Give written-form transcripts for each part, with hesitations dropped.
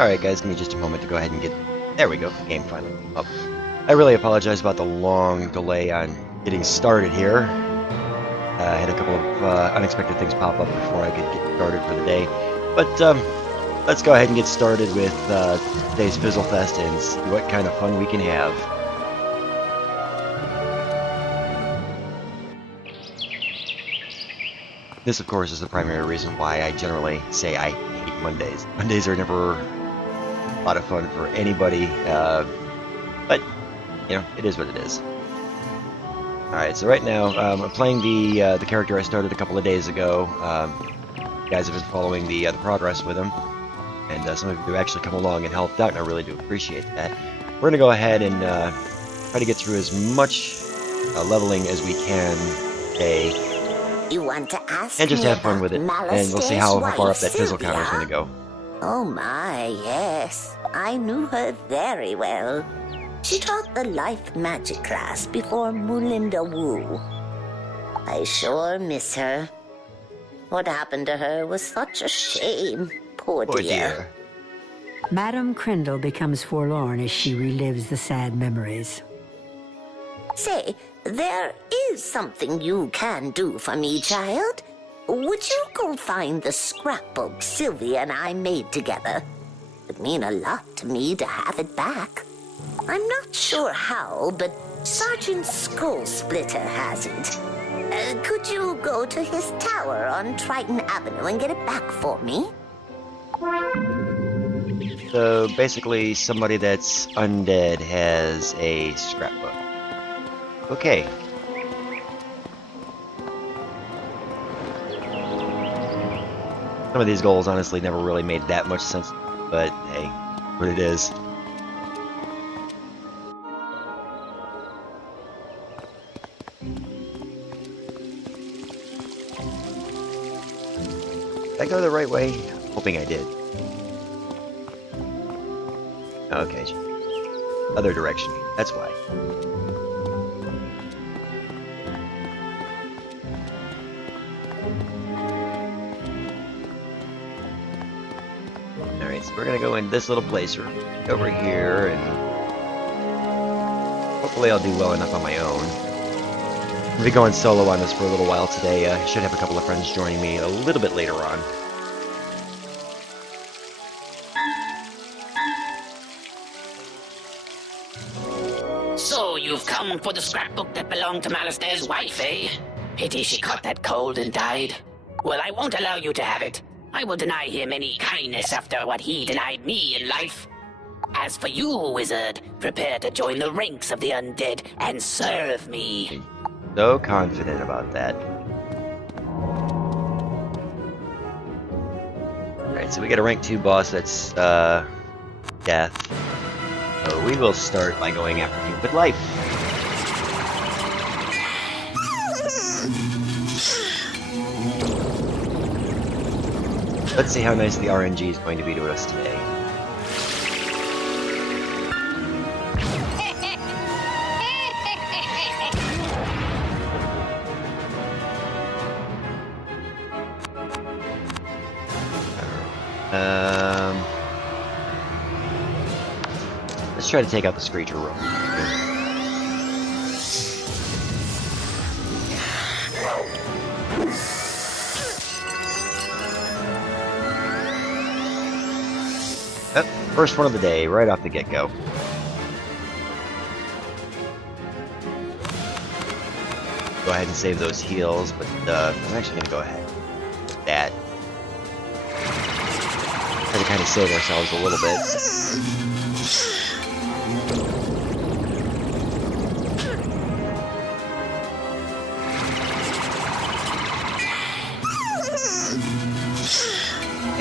Alright guys, give me just a moment to go ahead and get... There we go, game finally up. I really apologize about the long delay on getting started here. I had a couple of unexpected things pop up before I could get started for the day. But let's go ahead and get started with today's fizzle-fest and see what kind of fun we can have. This, of course, is the primary reason why I generally say I hate Mondays. Mondays are never a lot of fun for anybody, but, you know, it is what it is. Alright, so right now, I'm playing the character I started a couple of days ago. You guys have been following the progress with him, and some of you have actually come along and helped out, and I really do appreciate that. We're going to go ahead and try to get through as much leveling as we can today. You want to ask and just me have fun with it, and we'll see how far up that fizzle counter is going to go. Oh my, yes. I knew her very well. She taught the life magic class before Moolinda Woo. I sure miss her. What happened to her was such a shame. Poor dear. Madame Crindle becomes forlorn as she relives the sad memories. Say, there is something you can do for me, child. Would you go find the scrapbook Sylvia and I made together? It'd mean a lot to me to have it back. I'm not sure how, but Sergeant Skullsplitter has it. Could you go to his tower on Triton Avenue and get it back for me? So basically, somebody that's undead has a scrapbook. Okay. Some of these goals honestly never really made that much sense, but hey, what it is. Did I go the right way? Hoping I did. Okay. Other direction. That's why. Alright, so we're gonna go in this little place over here, and hopefully I'll do well enough on my own. I'll be going solo on this for a little while today. I should have a couple of friends joining me a little bit later on. So you've come for the scrapbook that belonged to Malistair's wife, eh? Pity she caught that cold and died. Well, I won't allow you to have it. I will deny him any kindness after what he denied me in life. As for you, wizard, prepare to join the ranks of the undead and serve me. So confident about that. Alright, so we got a rank 2 boss that's, death. So we will start by going after him with life. Let's see how nice the RNG is going to be to us today. Let's try to take out the Screecher room. Yep, first one of the day, right off the get-go. Go ahead and save those heals, but I'm actually going to go ahead with that. Try to kind of save ourselves a little bit.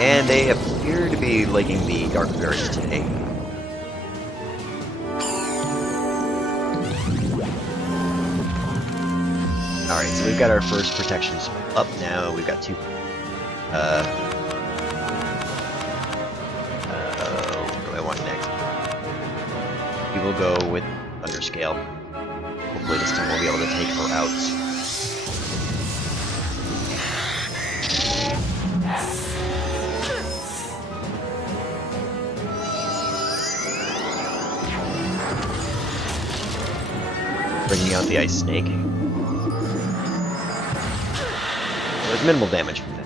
And they appear to be liking the dark berries today. Alright, so we've got our first protections up now. We've got two. What do I want next? We will go with Underscale. Hopefully this time we'll be able to take her out. bringing out the ice snake. There's minimal damage from that.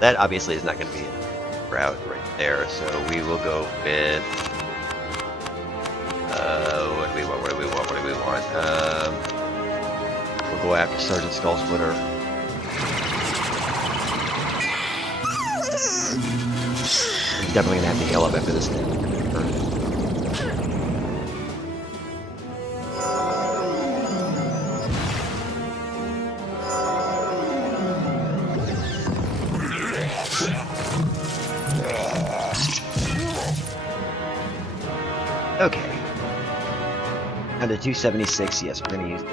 That obviously is not going to be a route right there, so we will go with... what do we want? We'll go after Sergeant Skullsplitter. I'm definitely going to have to heal up after this thing. Okay. Down to 276, yes, we're gonna use it.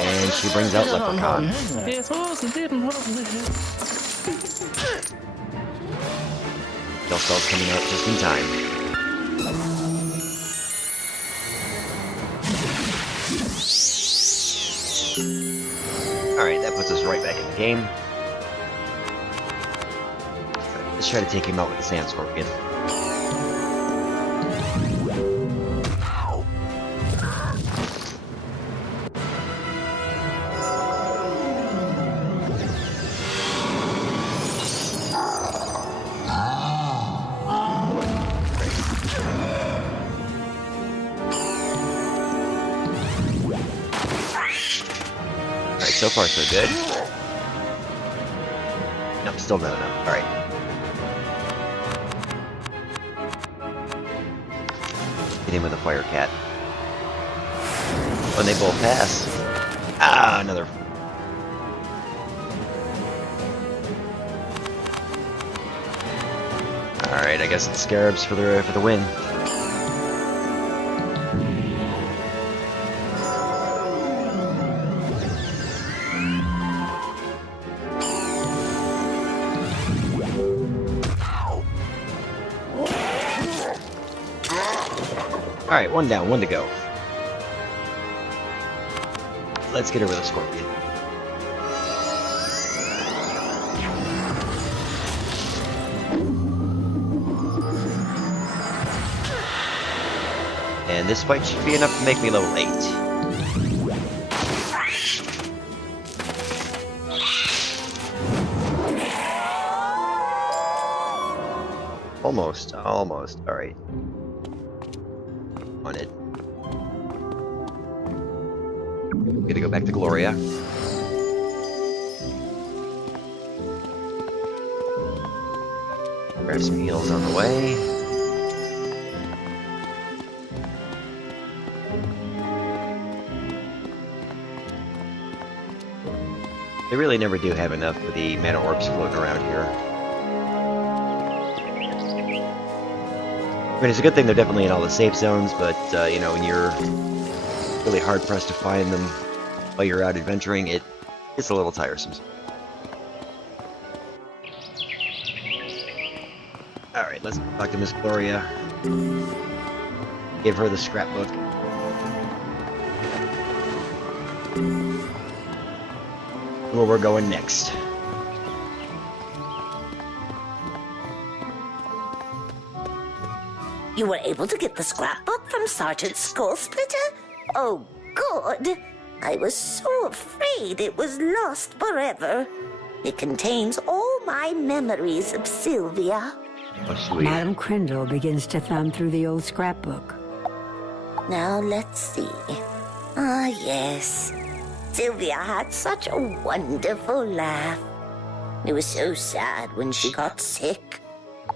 And she brings out Leprechaun. Spell's coming out just in time. Alright, that puts us right back in the game. Let's try to take him out with the Sand Scorpion. So far, so good. Nope, still not enough. Alright. Hit him with a Fire Cat. When they both pass. Ah, another. Alright, I guess it's Scarabs for the win. Alright, one down, one to go. Let's get over the Scorpion. And this fight should be enough to make me level 8. Almost. Alright. On it. Gonna go back to Gloria. Grab some heals on the way. They really never do have enough for the mana orbs floating around here. I mean, it's a good thing they're definitely in all the safe zones, but, you know, when you're really hard-pressed to find them while you're out adventuring, it's a little tiresome. Alright, let's talk to Miss Gloria. Give her the scrapbook. Where we're going next. You were able to get the scrapbook from Sergeant Skullsplitter? Oh, good. I was so afraid it was lost forever. It contains all my memories of Sylvia. Oh, sweet. Madam Crindle begins to thumb through the old scrapbook. Now, let's see. Ah, yes. Sylvia had such a wonderful laugh. It was so sad when she got sick.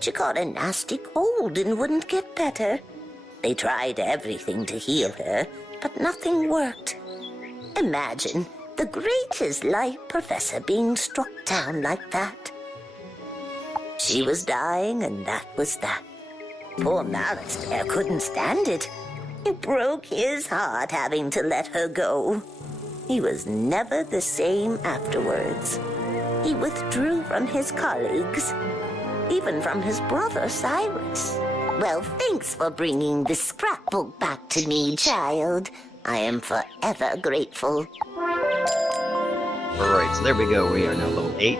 She caught a nasty cold and wouldn't get better. They tried everything to heal her, but nothing worked. Imagine the greatest life professor being struck down like that. She was dying, and that was that. Poor Malastair couldn't stand it. It broke his heart having to let her go. He was never the same afterwards. He withdrew from his colleagues. even from his brother Cyrus. Well, thanks for bringing the scrapbook back to me, child. I am forever grateful. Alright, so there we go. We are now level 8.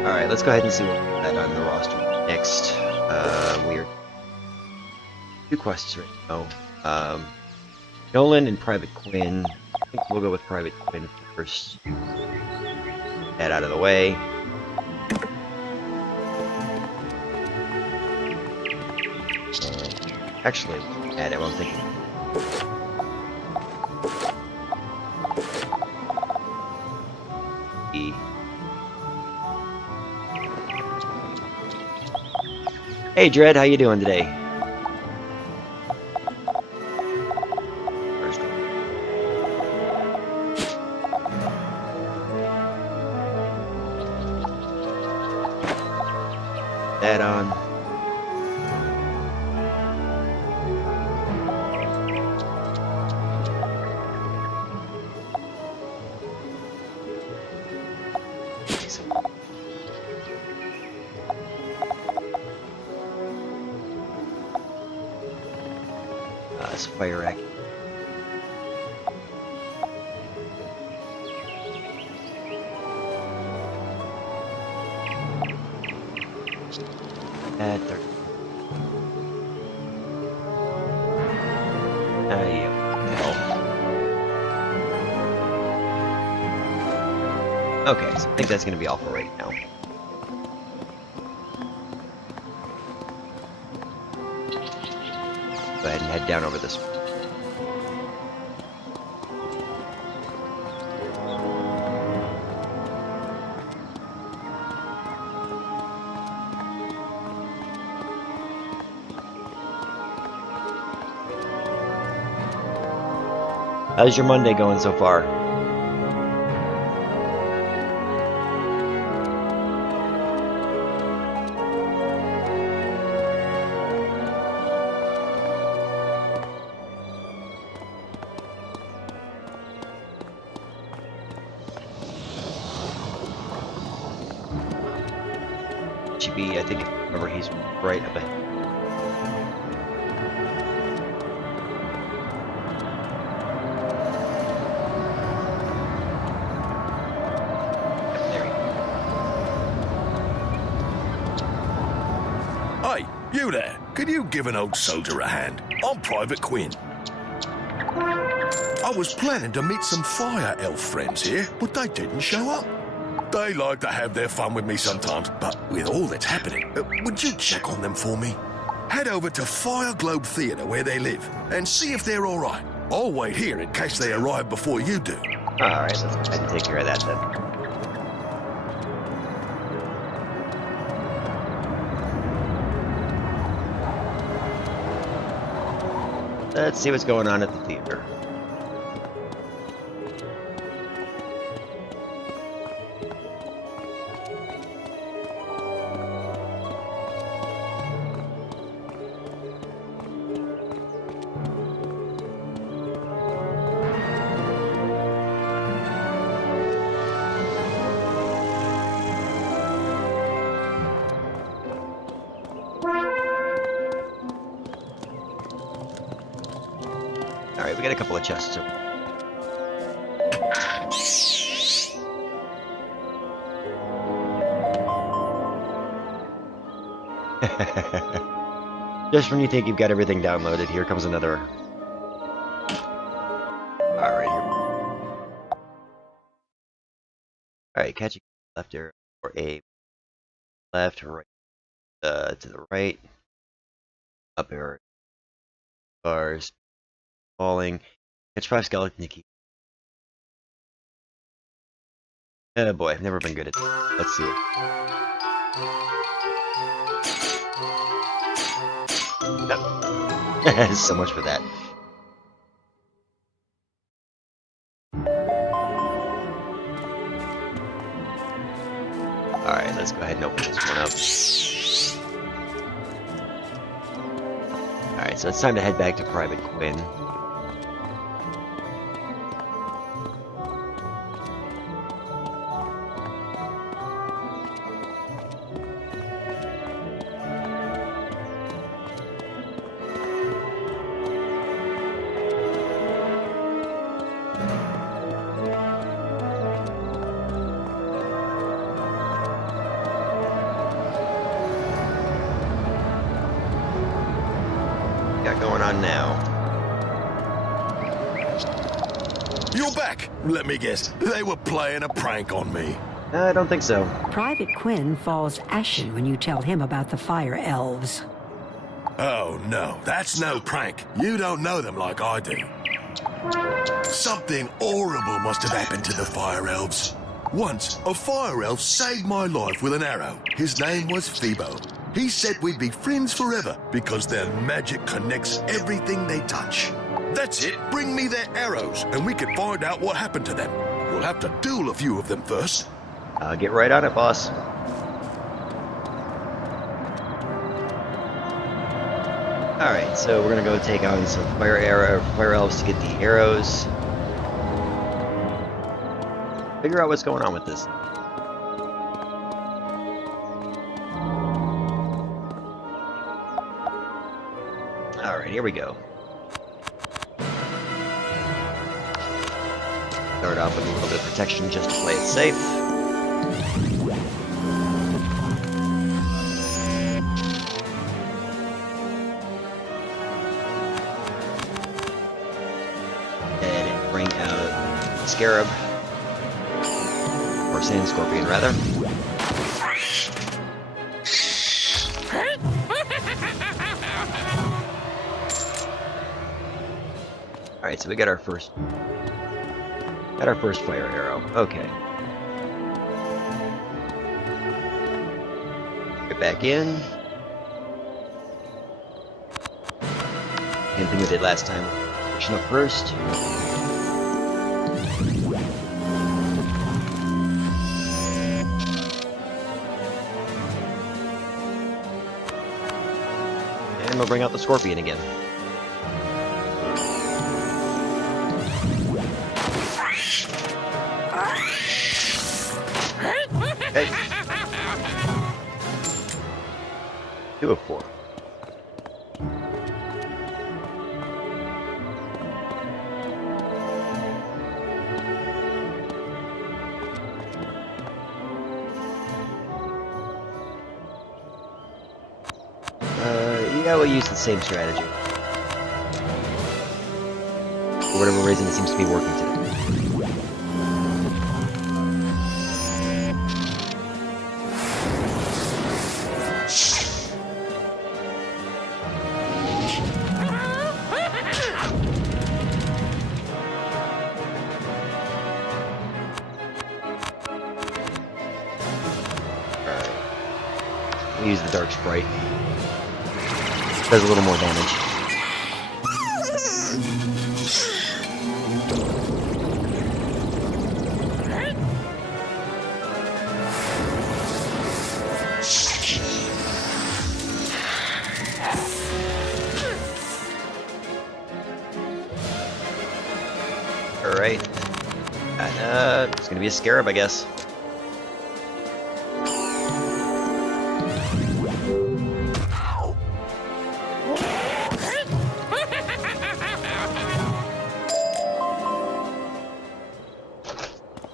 Alright, let's go ahead and see what we got on the roster next. We're 2 quests right now. Nolan and Private Quinn. I think we'll go with Private Quinn first. That out of the way. Actually, add it, I'm thinking. Hey Dread, how you doing today? First one. That on. Fire rack. At 30. Yeah. Oh. Okay, so I think that's going to be all for right now. Go ahead and head down over this way. How's your Monday going so far? Chibi, I think, remember, he's right up ahead. Hey, you there. Could you give an old soldier a hand? I'm Private Quinn. I was planning to meet some fire elf friends here, but they didn't show up. They like to have their fun with me sometimes, but with all that's happening, would you check on them for me? Head over to Fire Globe Theatre where they live and see if they're all right. I'll wait here in case they arrive before you do. Alright, let's go ahead and take care of that then. Let's see what's going on at the theater. Alright, we got a couple of chests. Just when you think you've got everything downloaded, here comes another. Alright, here. Alright, catching left arrow or A. Left, right, to the right. Up arrow. Bars. Falling. Catch 5 skeleton to keep. Oh boy, I've never been good at that. Let's see it. Nope. So much for that. Alright, so it's time to head back to Private Quinn. Got going on now? You're back! Let me guess, they were playing a prank on me. I don't think so. Private Quinn falls ashen when you tell him about the fire elves. Oh no, that's no prank. You don't know them like I do. Something horrible must have happened to the fire elves. Once, a fire elf saved my life with an arrow. His name was Phoebo. He said we'd be friends forever because their magic connects everything they touch. That's it. Bring me their arrows and we can find out what happened to them. We'll have to duel a few of them first. I'll get right on it, boss. Alright, so we're gonna go take on some fire elves to get the arrows. Figure out what's going on with this. Alright, here we go. Start off with a little bit of protection just to play it safe. And bring out Scarab. Or Sand Scorpion, rather. Alright, so we got our first fire arrow. Okay. Get back in. Same thing we did last time. Pushing up first. And we'll bring out the Scorpion again. Okay. 2 of 4. Yeah, we'll use the same strategy. For whatever reason, it seems to be working today. We'll use the Dark Sprite. Does a little more damage. Alright. It's gonna be a Scarab, I guess.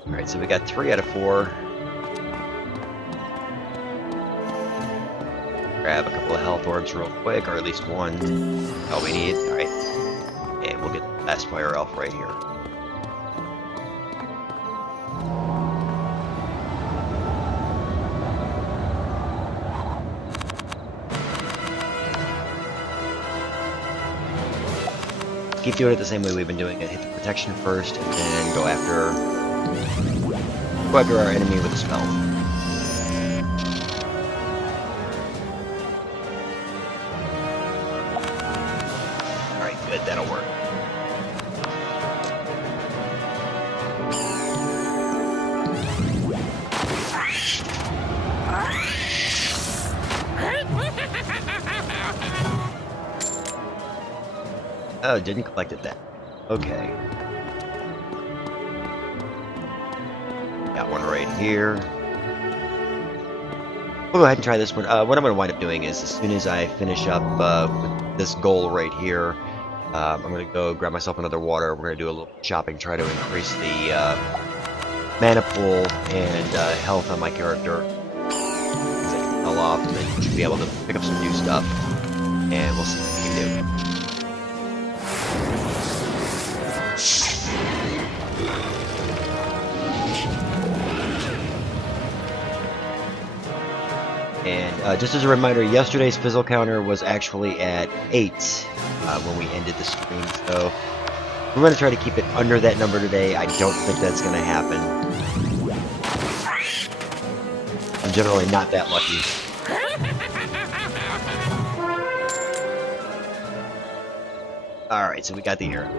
Alright, so we got 3 out of 4. Grab a couple of health orbs real quick, or at least one. All we need. Alright. And we'll get the last fire elf right here. Keep doing it the same way we've been doing it. Hit the protection first, and then go after our enemy with a spell. Alright, good, that'll work. Oh, didn't collect it then. Okay. Got one right here. We'll go ahead and try this one. What I'm going to wind up doing is, as soon as I finish up with this goal right here, I'm going to go grab myself another water. We're going to do a little shopping, try to increase the mana pool and health on my character. Things that can fall off, and then should be able to pick up some new stuff. And we'll see what we can do. And just as a reminder, yesterday's fizzle counter was actually at 8 when we ended the stream, so we're going to try to keep it under that number today. I don't think that's going to happen. I'm generally not that lucky. Alright, so we got the arrow.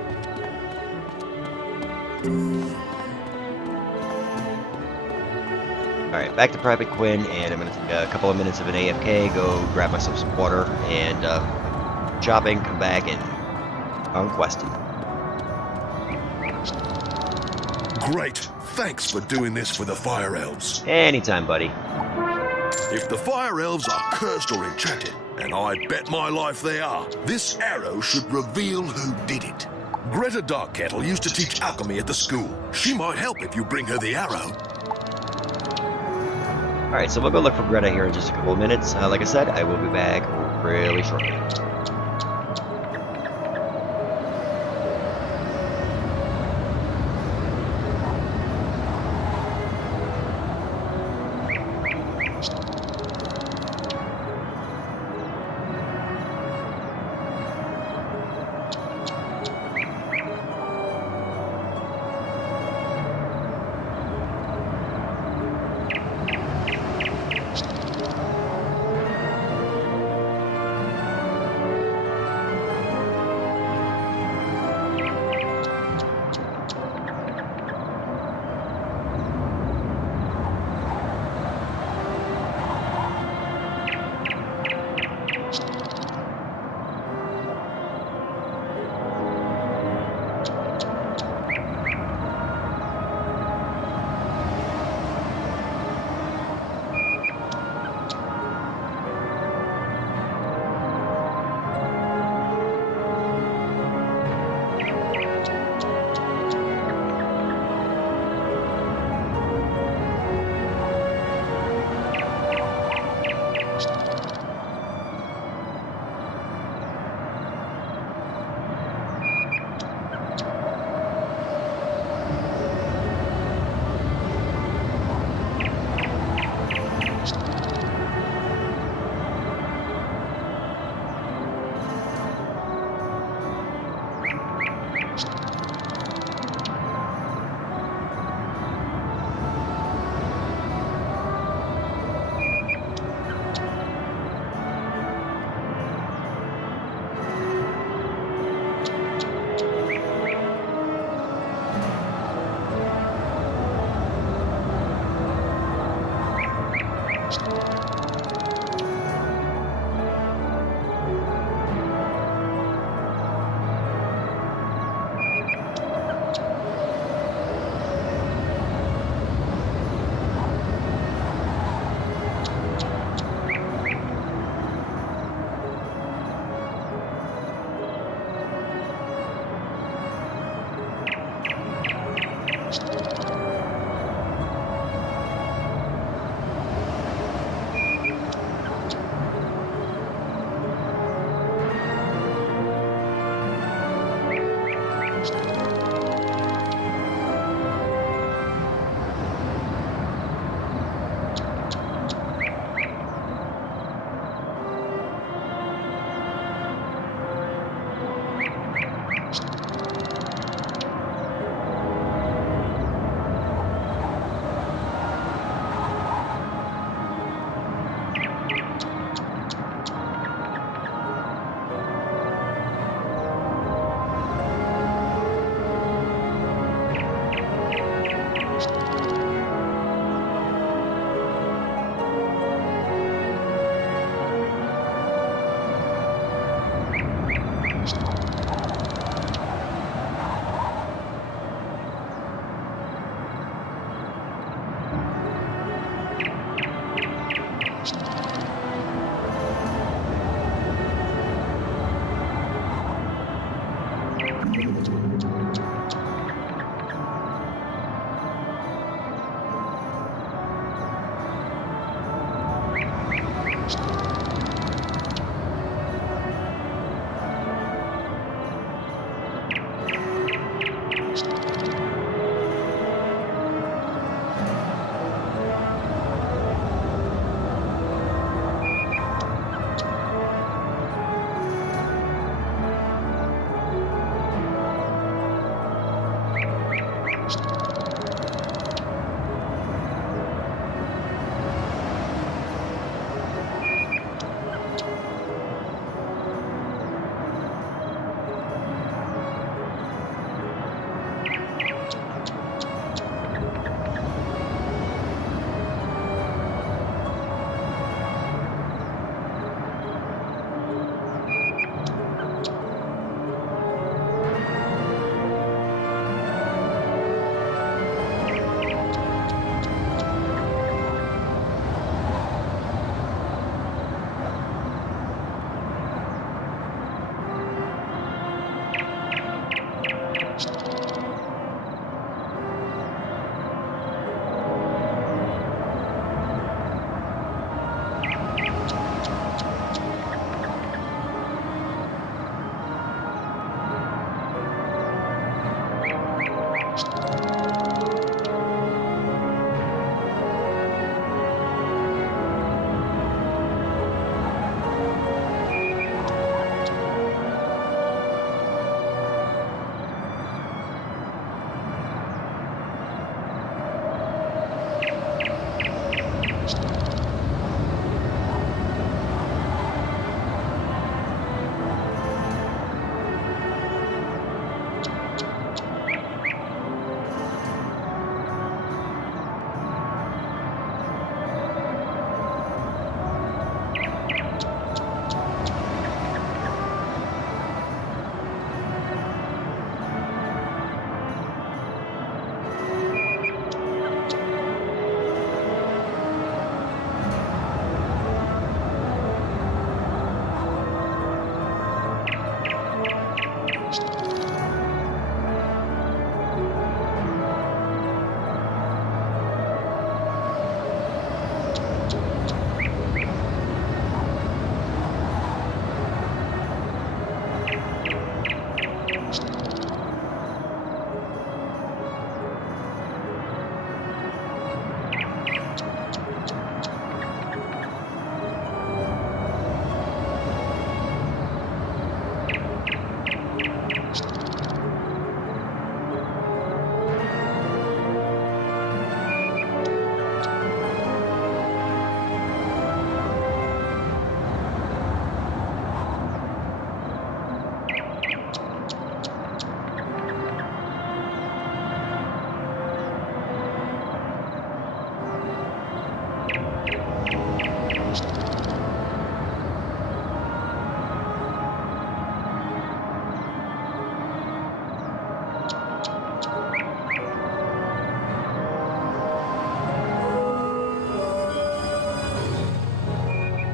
Alright, back to Private Quinn, and I'm going to take a couple of minutes of an AFK, go grab myself some water, and shopping, come back, and on questing. Great. Thanks for doing this for the Fire Elves. Anytime, buddy. If the Fire Elves are cursed or enchanted, and I bet my life they are, this arrow should reveal who did it. Greta Darkkettle used to teach alchemy at the school. She might help if you bring her the arrow. Alright, so we'll go look for Greta here in just a couple of minutes. Like I said, I will be back really shortly.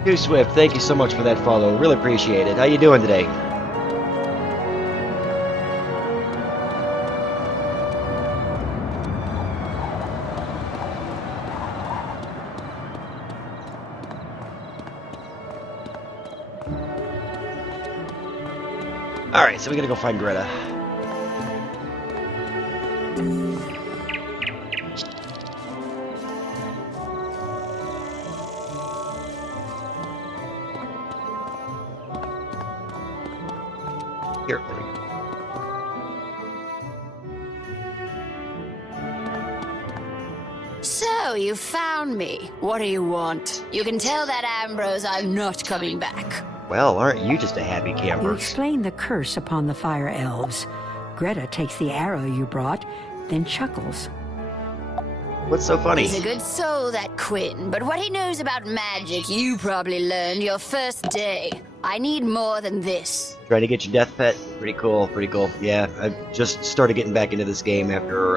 Too Swift, thank you so much for that follow. Really appreciate it. How you doing today? Alright, so we gotta go find Greta. Here, there we go. So, you found me. What do you want? You can tell that Ambrose I'm not coming back. Well, aren't you just a happy You camper? explain the curse upon the fire elves. Greta takes the arrow you brought, then chuckles. What's so funny? He's a good soul, that Quinn, but what he knows about magic you probably learned your first day. I need more than this. Trying to get your death pet? Pretty cool, pretty cool. Yeah, I just started getting back into this game after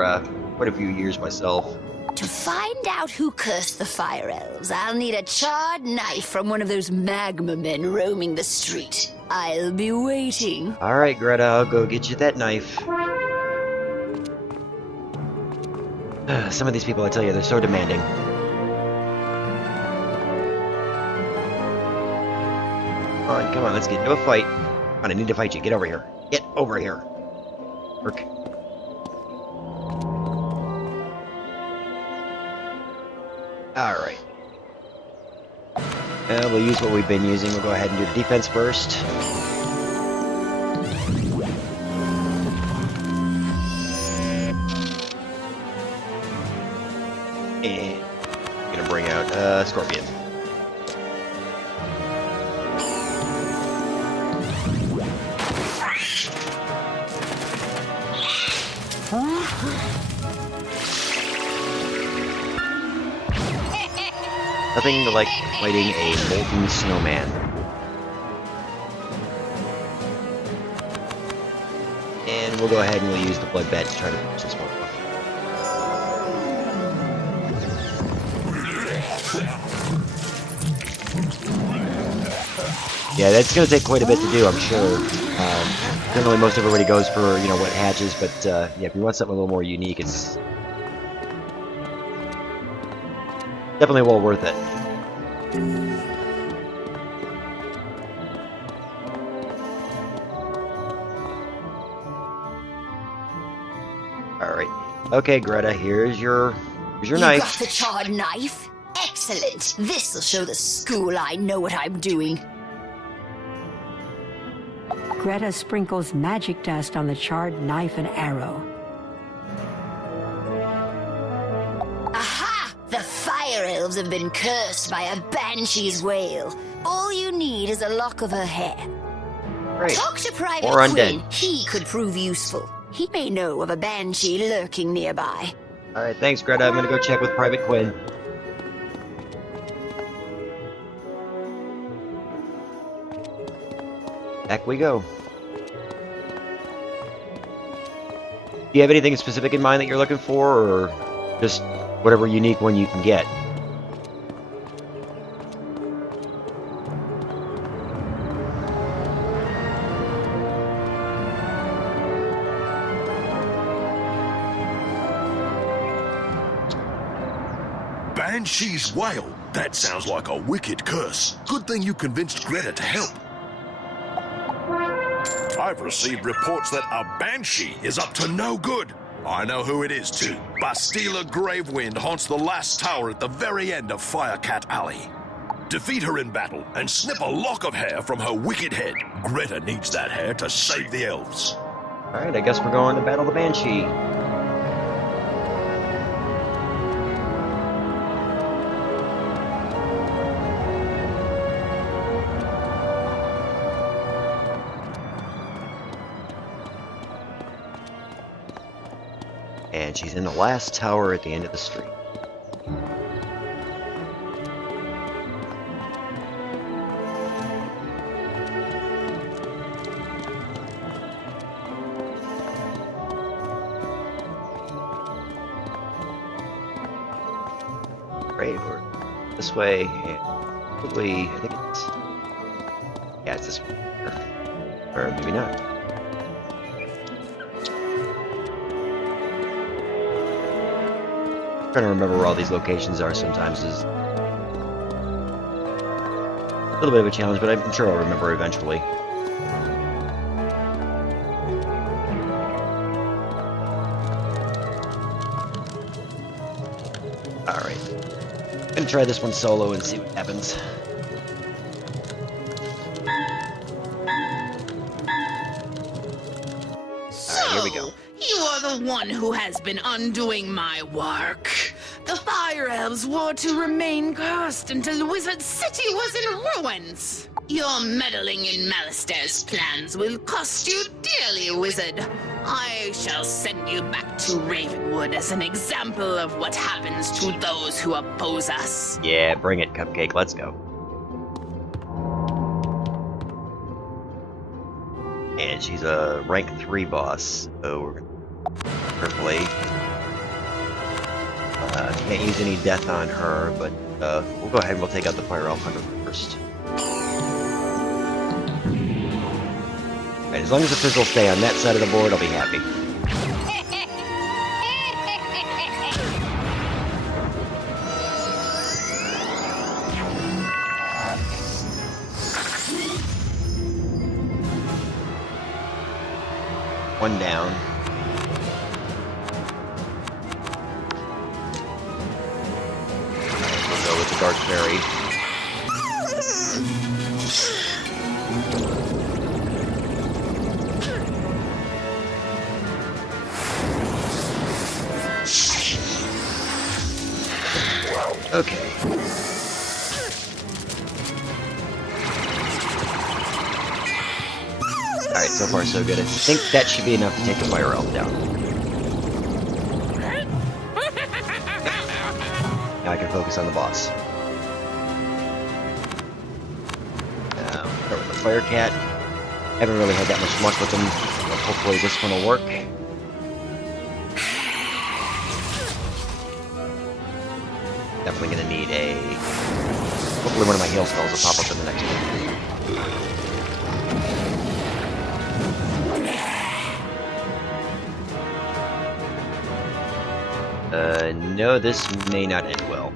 quite a few years myself. To find out who cursed the fire elves, I'll need a charred knife from one of those magma men roaming the street. I'll be waiting. Alright, Greta, I'll go get you that knife. Some of these people, I tell you, they're so demanding. Come on, let's get into a fight. Come on, I need to fight you. Get over here. Get over here. Work. Alright. We'll use what we've been using. We'll go ahead and do the defense first. And I'm gonna bring out Scorpion. Nothing like fighting a molten snowman. And we'll go ahead and we'll use the blood bet to try to push this one off. Yeah, that's going to take quite a bit to do, I'm sure. Generally, most everybody goes for, you know, what hatches, but yeah, if you want something a little more unique, it's definitely well worth it. Alright. Okay, Greta, here's your knife. You got the charred knife? Excellent. This'll show the school I know what I'm doing. Greta sprinkles magic dust on the charred knife and arrow. Aha! The fire elves have been cursed by a banshee's wail. All you need is a lock of her hair. Great. Talk to Private Or Quinn. undead. He could prove useful. He may know of a banshee lurking nearby. Alright, thanks, Greta. I'm gonna go check with Private Quinn. Back we go. Do you have anything specific in mind that you're looking for, or just whatever unique one you can get? Banshee's wail? That sounds like a wicked curse. Good thing you convinced Greta to help. I've received reports that a banshee is up to no good. I know who it is, too. Bastila Gravewind haunts the last tower at the very end of Firecat Alley. Defeat her in battle and snip a lock of hair from her wicked head. Greta needs that hair to save the elves. Alright, I guess we're going to battle the Banshee. And she's in the last tower at the end of the street. Right, we're this way, and probably, I think it's, yeah, it's this way, or maybe not. Trying to remember where all these locations are sometimes is a little bit of a challenge, but I'm sure I'll remember eventually. Alright. I'm gonna try this one solo and see what happens. Alright, here we go. You are the one who has been undoing my work. The Fire Elves were to remain cursed until Wizard City was in ruins. Your meddling in Malister's plans will cost you dearly, Wizard. I shall send you back to Ravenwood as an example of what happens to those who oppose us. Yeah, bring it, Cupcake. Let's go. And she's a rank 3 boss, so we're gonna carefully. Can't use any death on her, but we'll go ahead and we'll take out the fire elf hunter first. Right, as long as the fizzle stay on that side of the board, I'll be happy. One down. We'll go with the Dark Fairy. Okay. Alright, so far so good. I think that should be enough to take the fire elf down. Now I can focus on the boss. Start with the fire cat. Haven't really had that much luck with them, but hopefully this one will work. Definitely gonna need a... Hopefully one of my heal spells will pop up in the next one. No, this may not end well.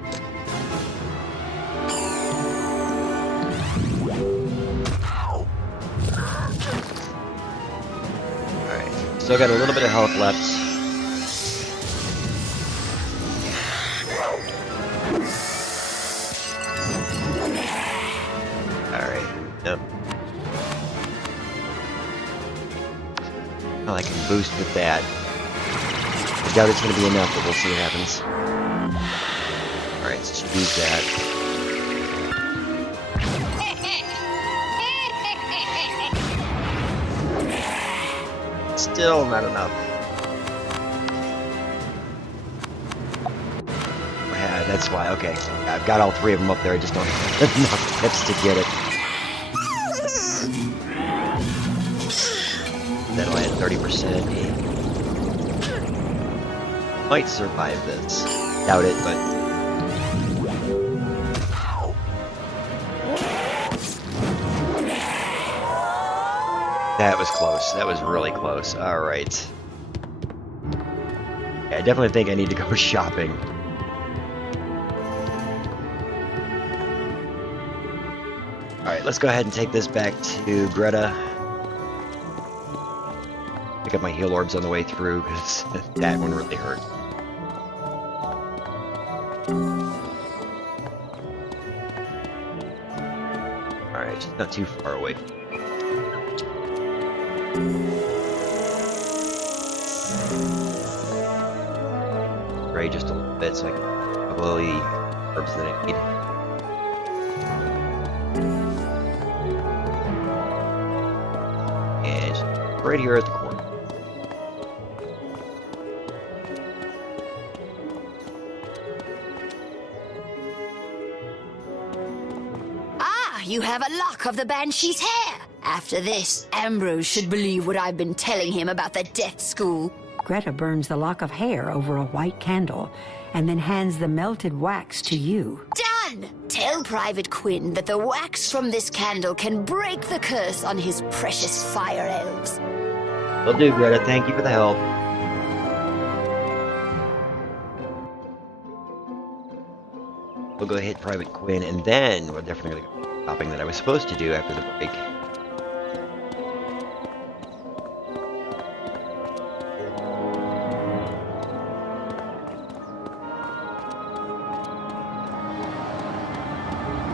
Alright, still got a little bit of health left. Alright, nope. Well, I can boost with that. I doubt it's going to be enough, but we'll see what happens. Alright, so just use that. Still not enough. Yeah, that's why. Okay, I've got all three of them up there. I just don't have enough hits to get it. That'll add 30%. Might survive this. Doubt it, but... That was close. That was really close. Alright. Yeah, I definitely think I need to go shopping. Alright, let's go ahead and take this back to Greta. Pick up my heal orbs on the way through, because that one really hurt. Alright, not too far away. Spray just a little bit so I can have all the herbs that I need. And right here at the corner. You have a lock of the Banshee's hair. After this, Ambrose should believe what I've been telling him about the death school. Greta burns the lock of hair over a white candle and then hands the melted wax to you. Done! Tell Private Quinn that the wax from this candle can break the curse on his precious fire elves. Will do, Greta. Thank you for the help. We'll go hit Private Quinn, and then we're definitely going to go shopping that I was supposed to do after the break.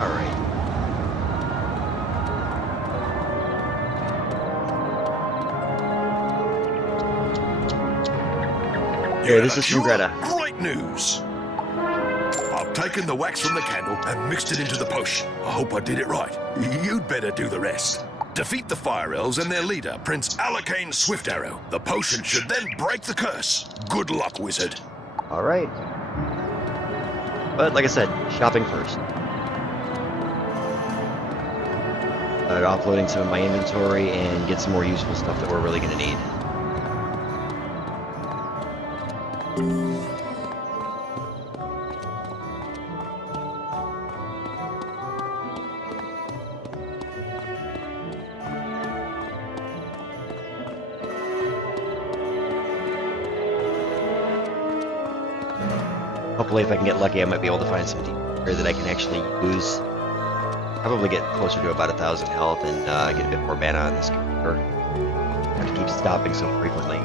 Alright. Here, this is from Greta. Great news! I've taken the wax from the candle and mixed it into the potion. I hope I did it right. You'd better do the rest. Defeat the Fire Elves and their leader, Prince Alacane Swiftarrow. The potion should then break the curse. Good luck, wizard. Alright. But like I said, shopping first. Offloading some of my inventory and get some more useful stuff that we're really going to need. hopefully, if I can get lucky, I might be able to find some gear that I can actually use. Probably get closer to about 1,000 health and get a bit more mana on this character. I have to keep stopping so frequently.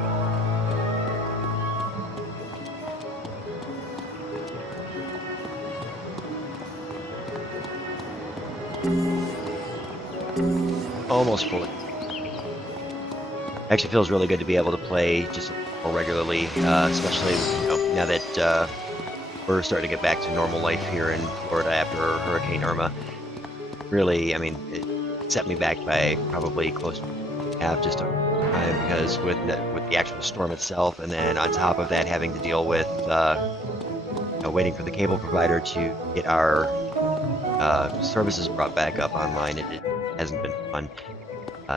Almost fully. Actually feels really good to be able to play just more regularly, especially now that we're starting to get back to normal life here in Florida after Hurricane Irma. Really, I mean, it set me back by probably close to half just over time, because with the actual storm itself, and then on top of that having to deal with waiting for the cable provider to get our services brought back up online, it hasn't been fun.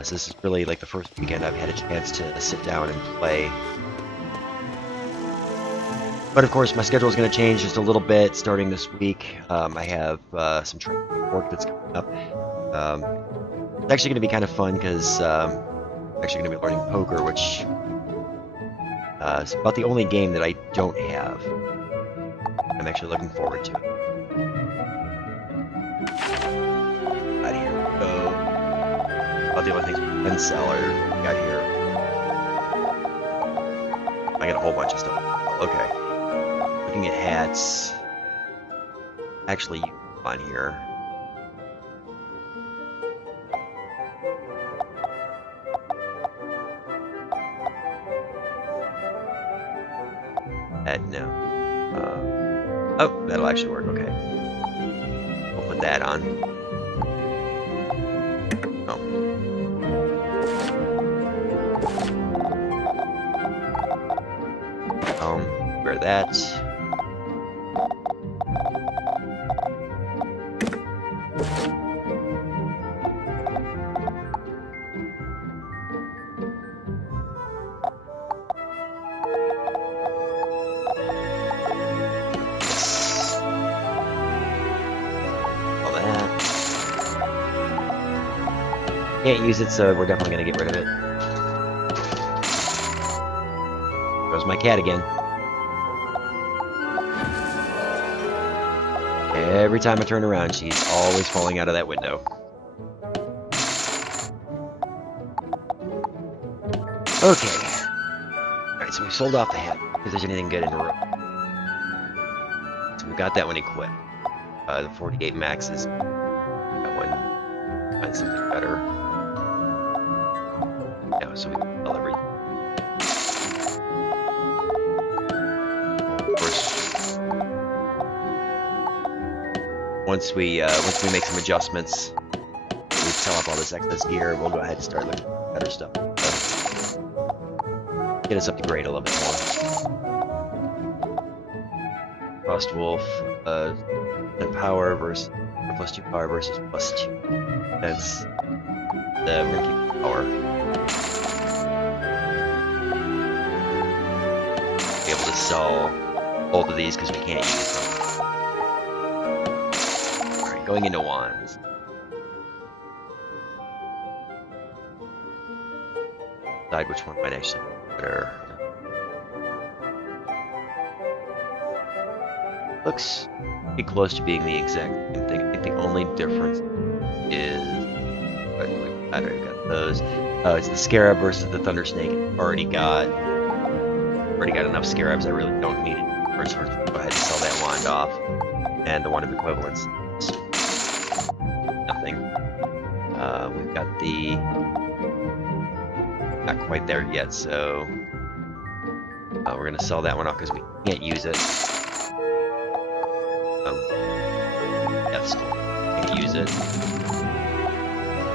So this is really like the first weekend I've had a chance to sit down and play. But of course, my schedule is going to change just a little bit starting this week. I have some training work that's coming up. It's actually going to be kind of fun because I'm actually going to be learning poker, which is about the only game that I don't have. I'm actually looking forward to it. Out here we go. About the only things we can sell are got here. I got a whole bunch of stuff. Okay. Looking at hats. Actually, you on here. No. Oh, that'll actually work. Okay. We'll put that on. Oh. Wear that. Can't use it, so we're definitely going to get rid of it. Goes my cat again. Every time I turn around, she's always falling out of that window. Okay. Alright, so we sold off the hat, if there's anything good in the room. So we got that one equipped. The 48 max is that one. Find something better. Yeah, so we can sell everything. Of course, once we make some adjustments, we sell off all this excess gear, we'll go ahead and start looking at better stuff. So, get us up to grade a little bit more. Frost Wolf, power versus +2 power versus +2. That's the Ricky power. Be able to sell both of these because we can't use them. Alright, going into wands. Decide which one might actually be better. Looks pretty close to being the exact same thing. I think the only difference is I already got those. It's the Scarab versus the Thunder Snake. Already got enough Scarabs. I really don't need it. First, go ahead and sell that wand off, and the Wand of Equivalence. Nothing. We've got the not quite there yet, so we're gonna sell that one off because we can't use it. Yeah, still can't use it.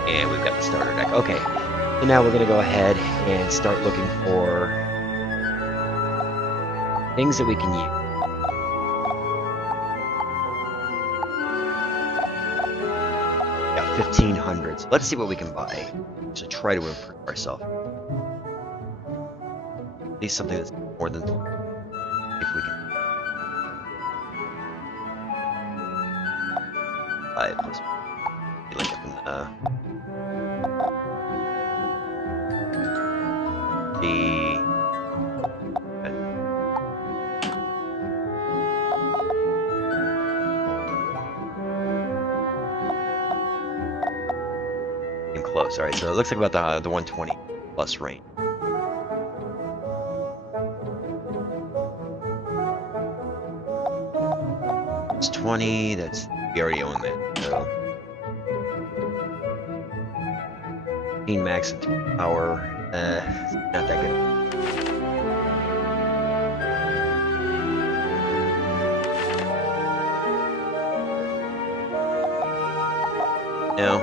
And we've got the starter deck. Okay, so now we're going to go ahead and start looking for things that we can use. Got 1,500. So let's see what we can buy to try to improve ourselves. At least something that's more than if we can. 5 plus. Like up in Oh, sorry. So it looks like about the 120 plus range. It's 20. That's we already own that. So 15 max power. Not that good. No.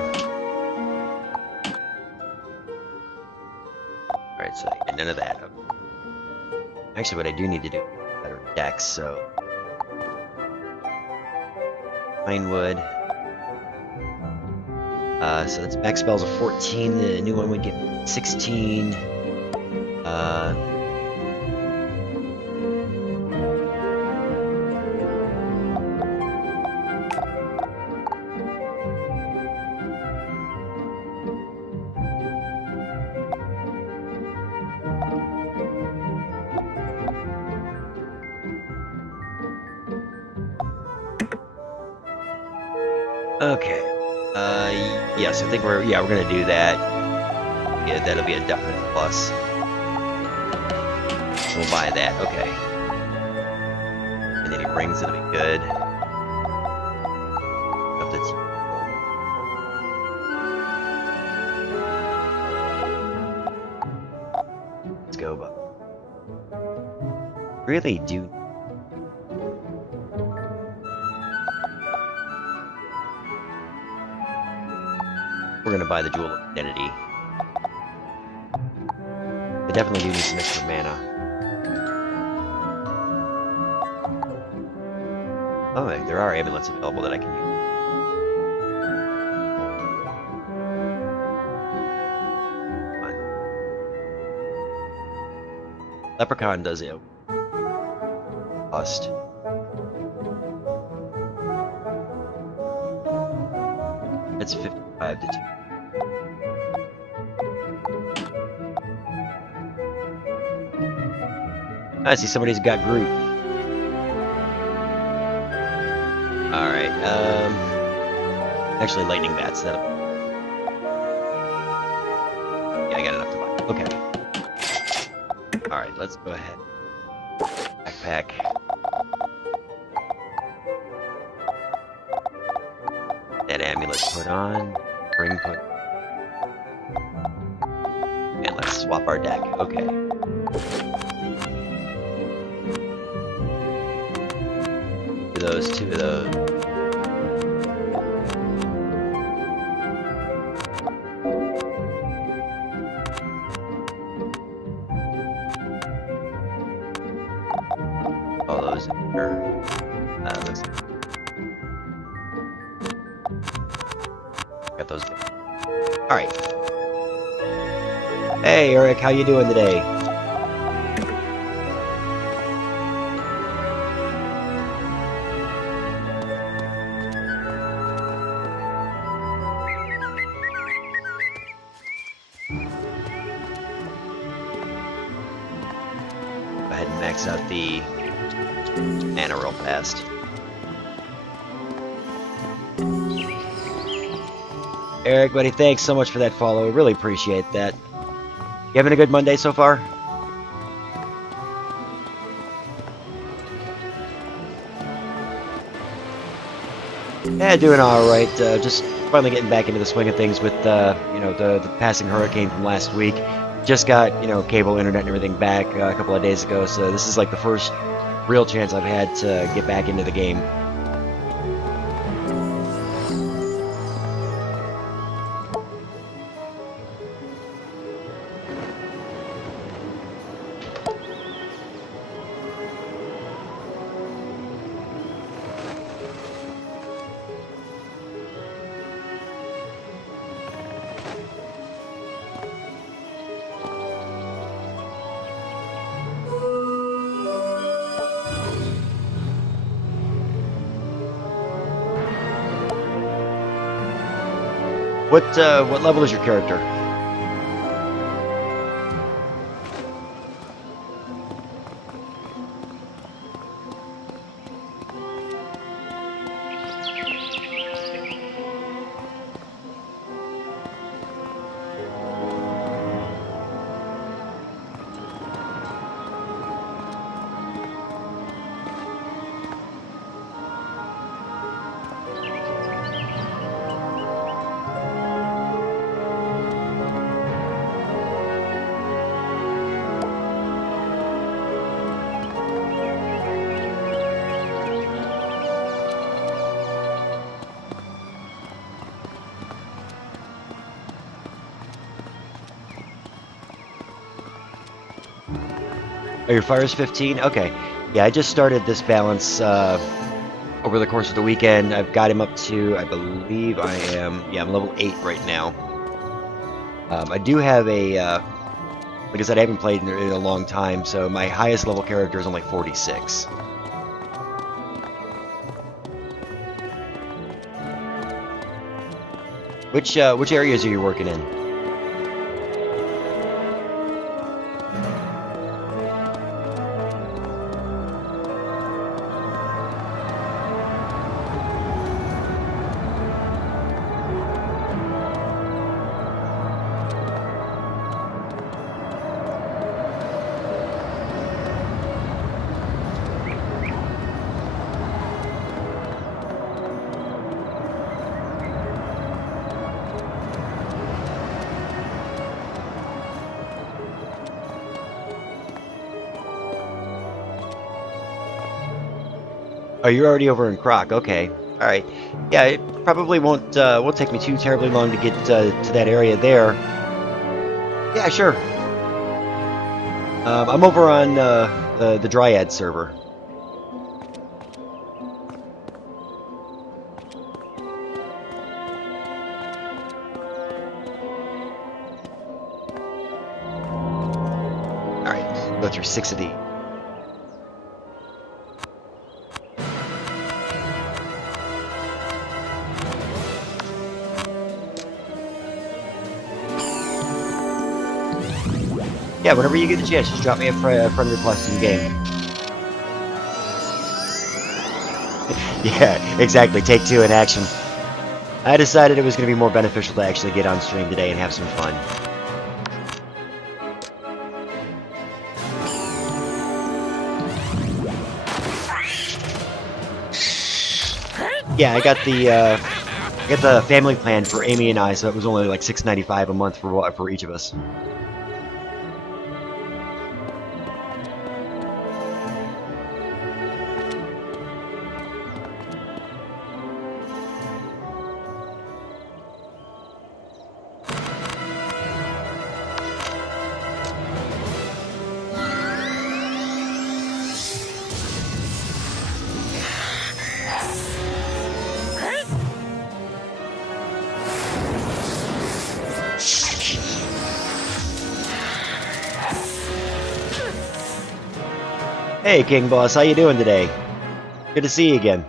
Alright, so yeah, none of that. Actually, what I do need to do is better dex, so. Pinewood. So that's max spells of 14. The new one would get 16. Okay. Yes, I think we're gonna do that. Yeah, that'll be a definite plus. We'll buy that. Okay. And any rings, it'll be good. Stuff that's let's go, but really do. We're gonna buy the Jewel of Identity. I definitely do need some extra mana. Oh, there are amulets available that I can use. Fine. Leprechaun does it. Cost. It's 55 to 2. I see somebody's got Groot. Alright, actually lightning bats, that'll... Yeah, I got enough to buy. Okay. Alright, let's go ahead. Backpack. That amulet put on. Ring put. And let's swap our deck. Okay. Two of those. All those in here. Looks like got those. All right. Hey, Eric, how you doing today? Max out the mana real fast. Eric, buddy, thanks so much for that follow. Really appreciate that. You having a good Monday so far? Yeah, doing all right. Just finally getting back into the swing of things with you know, the passing hurricane from last week. Just got, you know, cable, internet, and everything back a couple of days ago, so this is like the first real chance I've had to get back into the game. What level is your character? Oh, your fire's 15? Okay. Yeah, I just started this balance over the course of the weekend. I've got him up to, I believe I am, yeah, I'm level 8 right now. I do have a, like I said, I haven't played in a long time, so my highest level character is only 46. Which areas are you working in? Oh, you're already over in Croc. Okay, all right. Yeah, it probably won't take me too terribly long to get to that area there. Yeah, sure. I'm over on the Dryad server. All right, go through 6 of these. Yeah, whenever you get the chance, just drop me a friend request in game. Yeah, exactly. Take 2 in action. I decided it was going to be more beneficial to actually get on stream today and have some fun. Yeah, I got the family plan for Amy and I, so it was only like $6.95 a month for each of us. Hey, King Boss, how you doing today? Good to see you again.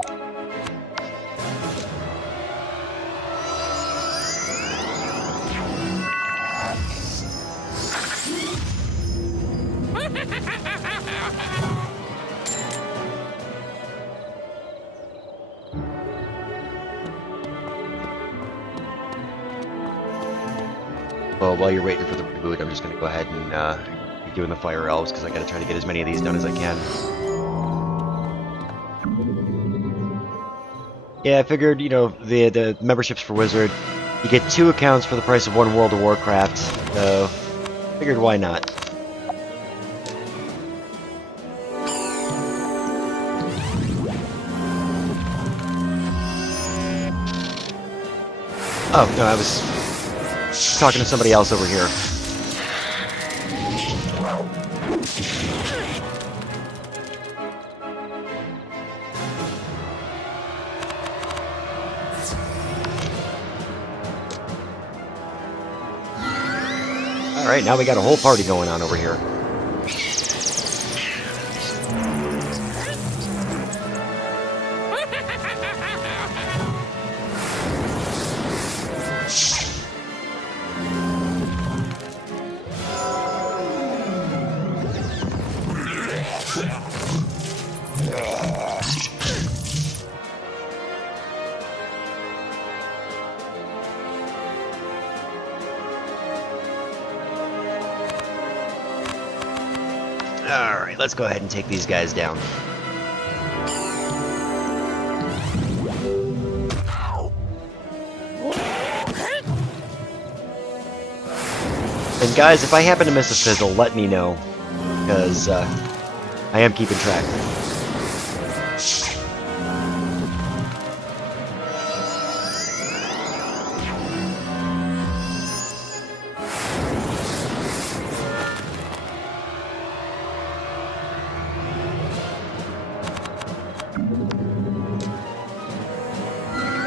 Well, while you're waiting for the reboot, I'm just going to go ahead and keep doing the Fire Elves, because I got to try to get as many of these done as I can. Yeah, I figured, you know, the memberships for Wizard, you get 2 accounts for the price of 1 World of Warcraft, so figured why not. Oh, no, I was talking to somebody else over here. Alright, now we got a whole party going on over here. Alright, let's go ahead and take these guys down. And guys, if I happen to miss a fizzle, let me know, because I am keeping track.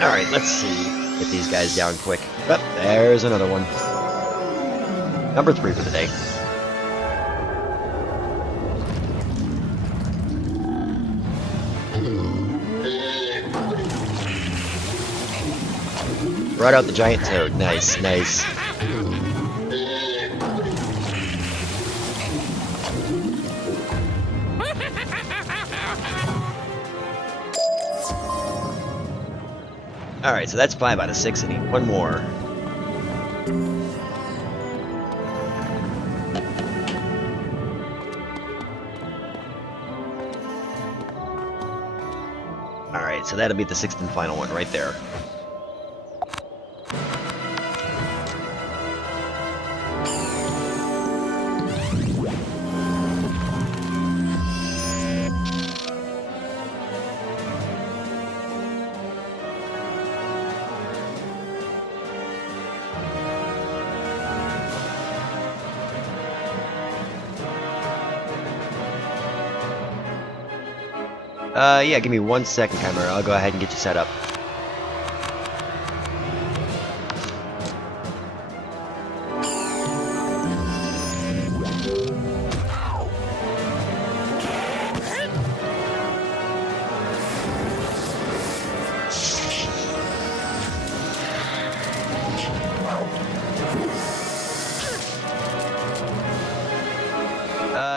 Alright, let's see. Get these guys down quick. Oh, there's another one. Number 3 for the day. Brought out the giant toad. Nice, nice. Alright, so that's 5 out of 6. I need one more. Alright, so that'll be the 6th and final one right there. Yeah, give me 1 second, camera. I'll go ahead and get you set up.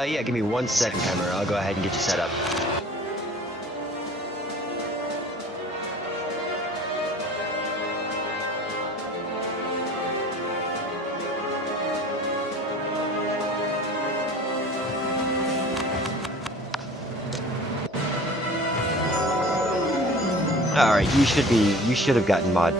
Yeah, give me 1 second, camera. I'll go ahead and get you set up. Alright, you should have gotten mod.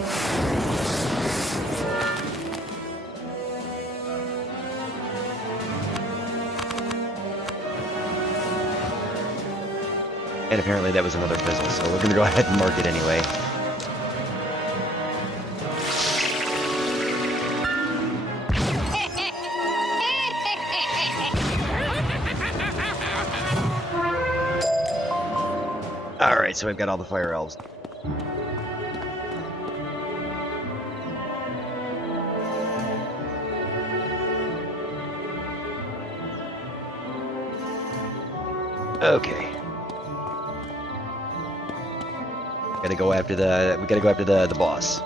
And apparently that was another fizzle, so we're gonna go ahead and mark it anyway. Alright, so we've got all the fire elves. Okay. We gotta go after the boss.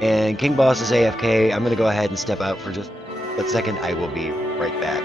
And King Boss is AFK. I'm gonna go ahead and step out for just a second. I will be right back.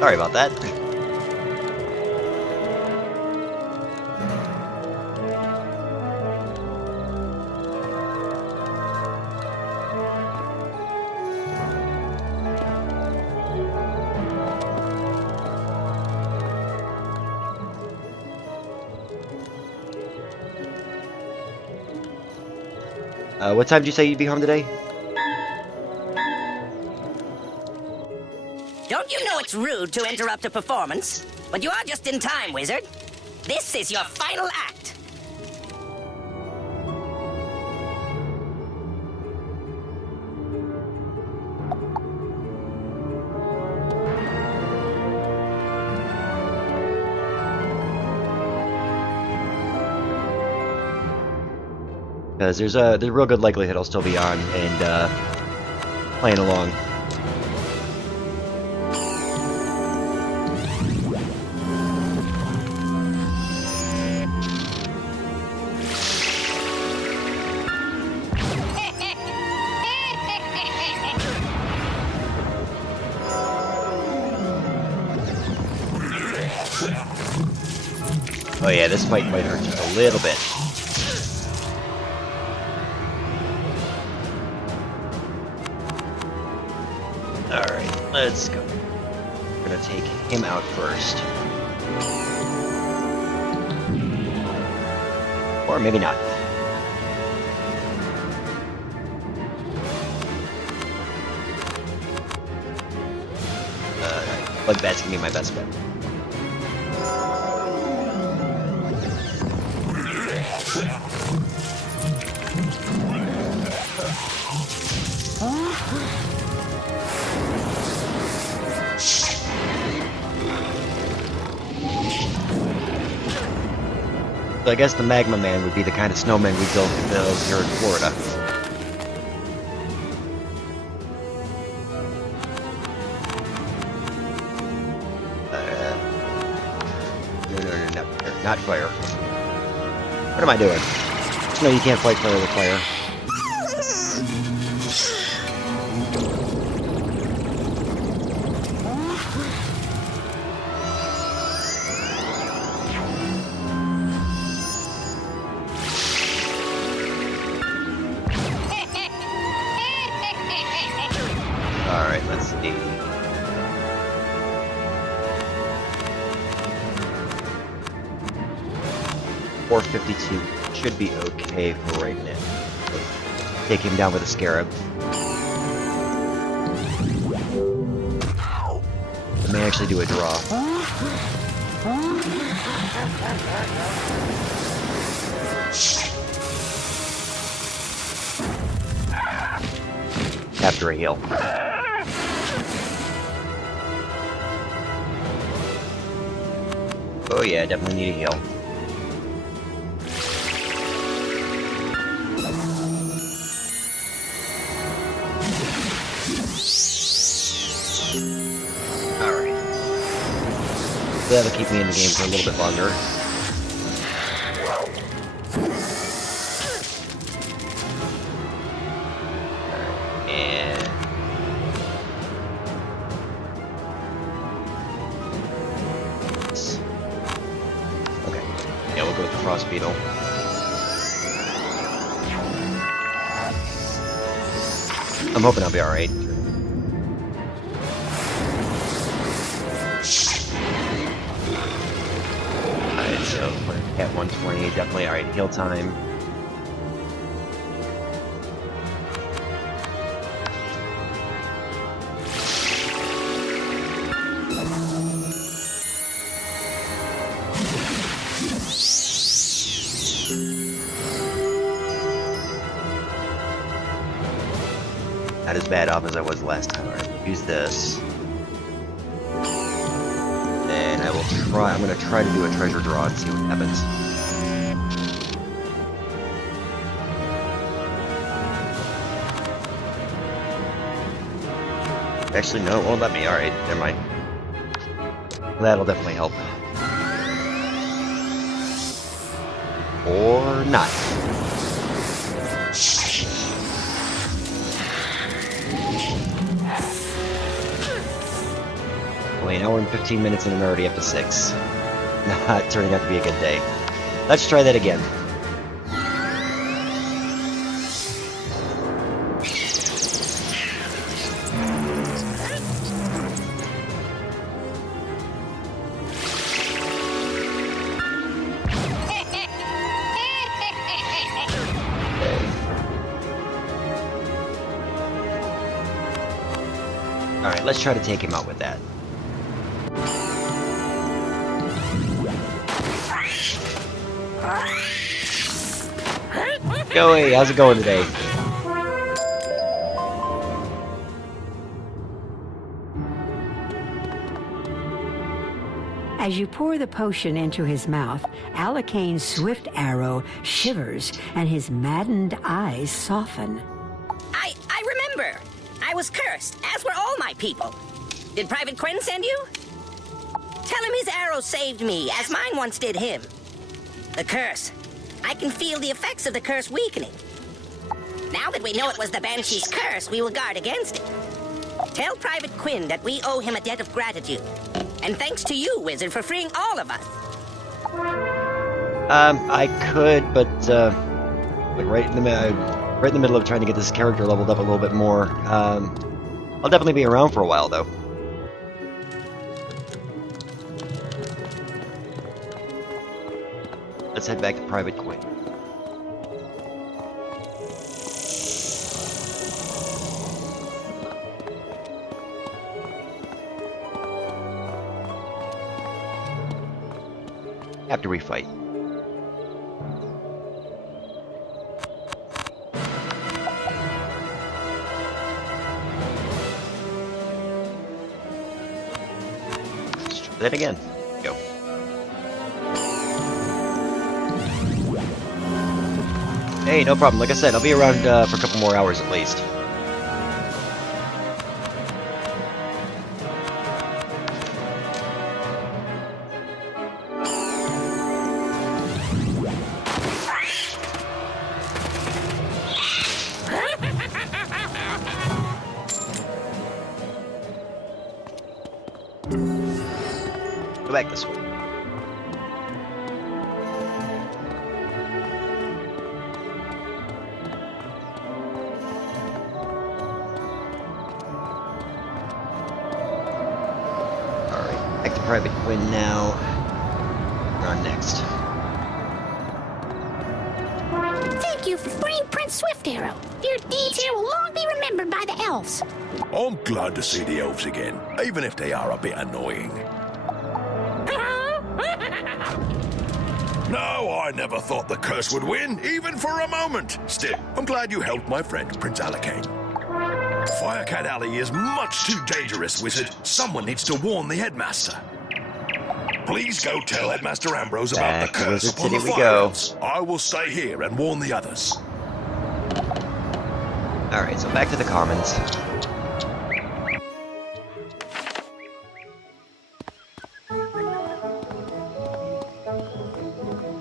Sorry about that. What time did you say you'd be home today? Don't you know it's rude to interrupt a performance? But you are just in time, wizard. This is your final act. Because there's a real good likelihood I'll still be on and playing along. Oh yeah, this fight might hurt just a little bit. Alright, let's go. We're gonna take him out first. Or maybe not. Bug Bat's gonna be my best bet. So I guess the Magma Man would be the kind of snowman we built here in Florida. No, not fire. What am I doing? No, you can't fight fire with fire. Alright, let's see. $452 should be okay for right now. Take him down with a scarab. I may actually do a draw. After a heal. Oh yeah, definitely need a heal. Alright. That'll keep me in the game for a little bit longer. Beetle. I'm hoping I'll be alright. Alright, so at 120, definitely alright, heal time. Not as bad off as I was last time. Alright, use this. And I will try, I'm gonna try to do a treasure draw and see what happens. Actually, no, it won't let me. Alright, never mind. That'll definitely help. Or not. Only an hour and 15 minutes and I'm already up to 6. Not turning out to be a good day. Let's try that again. Alright, let's try to take him out with that. Joey, how's it going today? As you pour the potion into his mouth, Alacane's swift arrow shivers and his maddened eyes soften. I remember. I was cursed, as were all my people. Did Private Quinn send you? Tell him his arrow saved me, as mine once did him. The curse. I can feel the effects of the curse weakening. Now that we know it was the Banshee's curse, we will guard against it. Tell Private Quinn that we owe him a debt of gratitude. And thanks to you, Wizard, for freeing all of us. I could, but like right in the middle of trying to get this character leveled up a little bit more. I'll definitely be around for a while, though. Let's head back to Private Quinn. After we fight. Let's try that again. Go. Hey, no problem. Like I said, I'll be around for a couple more hours at least. Go back this way. Alright, back to Private Quinn now. We're on next. Thank you for freeing Prince Swift Arrow. Your deeds here will long be remembered by the elves. I'm glad to see the elves again, even if they are a bit annoying. No, I never thought the curse would win, even for a moment. Still, I'm glad you helped my friend, Prince Alacane. Firecat Alley is much too dangerous, Wizard. Someone needs to warn the headmaster. Please go tell Headmaster Ambrose about the curse Wizard upon the City we fire go. elves. I will stay here and warn the others. Alright, so back to the commons.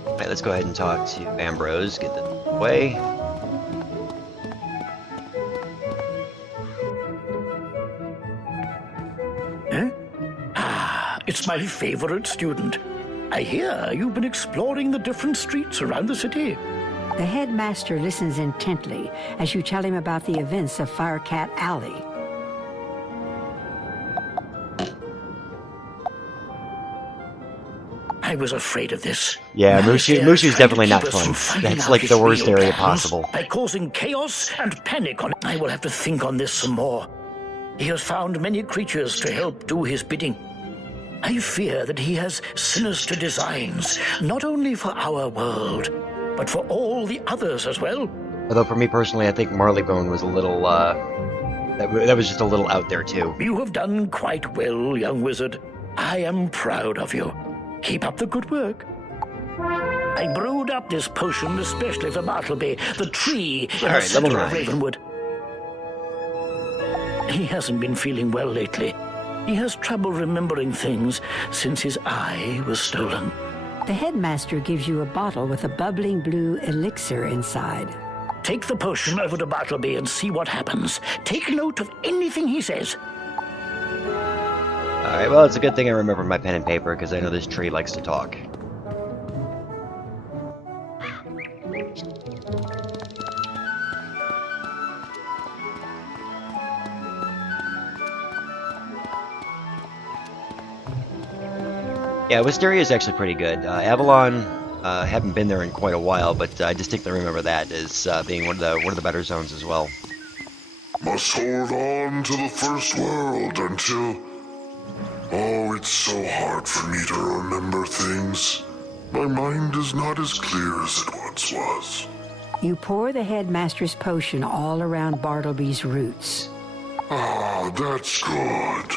Alright, let's go ahead and talk to Ambrose, get the way. It's my favorite student. I hear you've been exploring the different streets around the city. The headmaster listens intently as you tell him about the events of Firecat Alley. I was afraid of this. Yeah, Malastare Mushu's tried to definitely keep not us fun. from finding That's out like his the worst real area plans possible. By causing chaos and panic on... I will have to think on this some more. He has found many creatures to help do his bidding. I fear that he has sinister designs, not only for our world, but for all the others as well. Although for me personally, I think Marleybone was a little, that was just a little out there too. You have done quite well, young wizard. I am proud of you. Keep up the good work. I brewed up this potion especially for Bartleby, the tree in All the right, center level of 9. Ravenwood. He hasn't been feeling well lately. He has trouble remembering things since his eye was stolen. The headmaster gives you a bottle with a bubbling blue elixir inside. Take the potion over to Bartleby and see what happens. Take note of anything he says. Alright, well, it's a good thing I remember my pen and paper, because I know this tree likes to talk. Yeah, Wisteria is actually pretty good. Avalon, haven't been there in quite a while, but I distinctly remember that as being one of the better zones as well. Must hold on to the first world until... Oh, it's so hard for me to remember things. My mind is not as clear as it once was. You pour the headmaster's potion all around Bartleby's roots. Ah, that's good.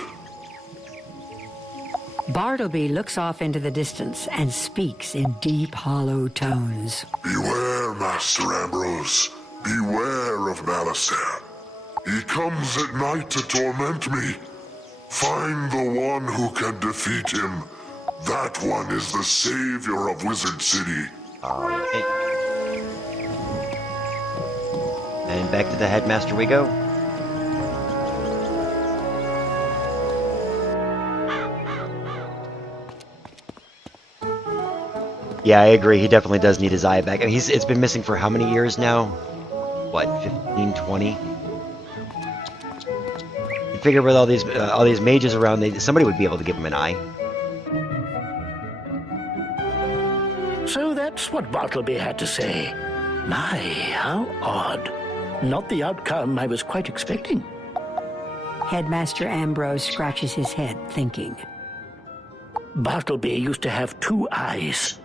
Bartleby looks off into the distance and speaks in deep, hollow tones. Beware, Master Ambrose. Beware of Malastare. He comes at night to torment me. Find the one who can defeat him. That one is the savior of Wizard City. Alright. And back to the headmaster we go. Yeah, I agree. He definitely does need his eye back. I mean, it's been missing for how many years now? What, 15, 20? You figure with all these mages around, somebody would be able to give him an eye. So that's what Bartleby had to say. My, how odd. Not the outcome I was quite expecting. Headmaster Ambrose scratches his head, thinking. Bartleby used to have 2 eyes.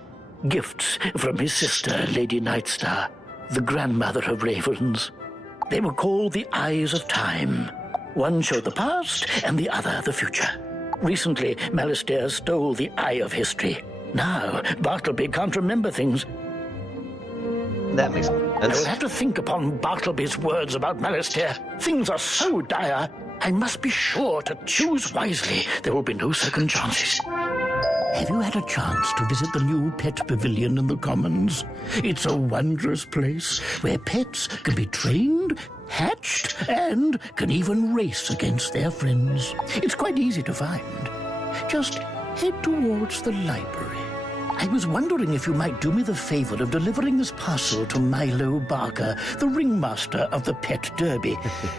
Gifts from his sister, Lady Nightstar, the grandmother of ravens. They were called the Eyes of Time. One showed the past, and the other the future. Recently, Malastare stole the Eye of History. Now, Bartleby can't remember things. That makes sense. I will have to think upon Bartleby's words about Malastair. Things are so dire, I must be sure to choose wisely. There will be no second chances. Have you had a chance to visit the new pet pavilion in the Commons? It's a wondrous place where pets can be trained, hatched, and can even race against their friends. It's quite easy to find. Just head towards the library. I was wondering if you might do me the favor of delivering this parcel to Milo Barker, the ringmaster of the Pet Derby.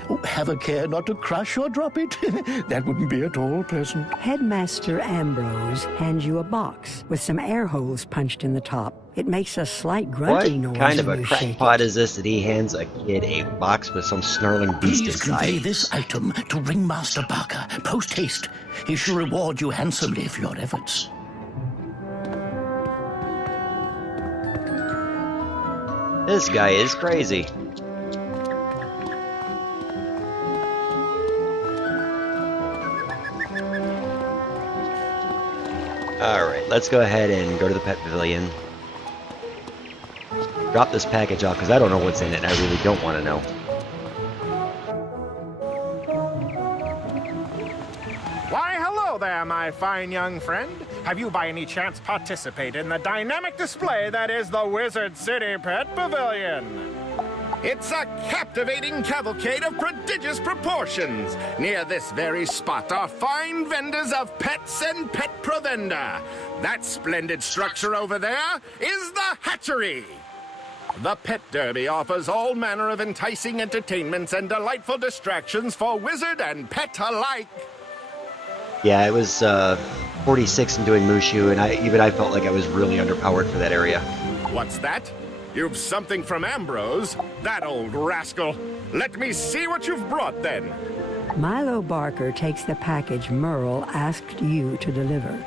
Oh, have a care not to crush or drop it. That wouldn't be at all pleasant. Headmaster Ambrose hands you a box with some air holes punched in the top. It makes a slight grunting noise. What kind of when a you shake crackpot it. is this that he hands a kid a box with some snarling beast Please convey inside? this item to Ringmaster Barker, post haste. He shall reward you handsomely for your efforts. This guy is crazy. Alright, let's go ahead and go to the pet pavilion. Drop this package off because I don't know what's in it and I really don't want to know. Why, hello there, my fine young friend. Have you by any chance participated in the dynamic display that is the Wizard City Pet Pavilion? It's a captivating cavalcade of prodigious proportions. Near this very spot are fine vendors of pets and pet provender. That splendid structure over there is the hatchery. The Pet Derby offers all manner of enticing entertainments and delightful distractions for wizard and pet alike. Yeah, it was 46 and doing Mushu, and I felt like I was really underpowered for that area. What's that? You've something from Ambrose? That old rascal. Let me see what you've brought, then. Milo Barker takes the package Merle asked you to deliver.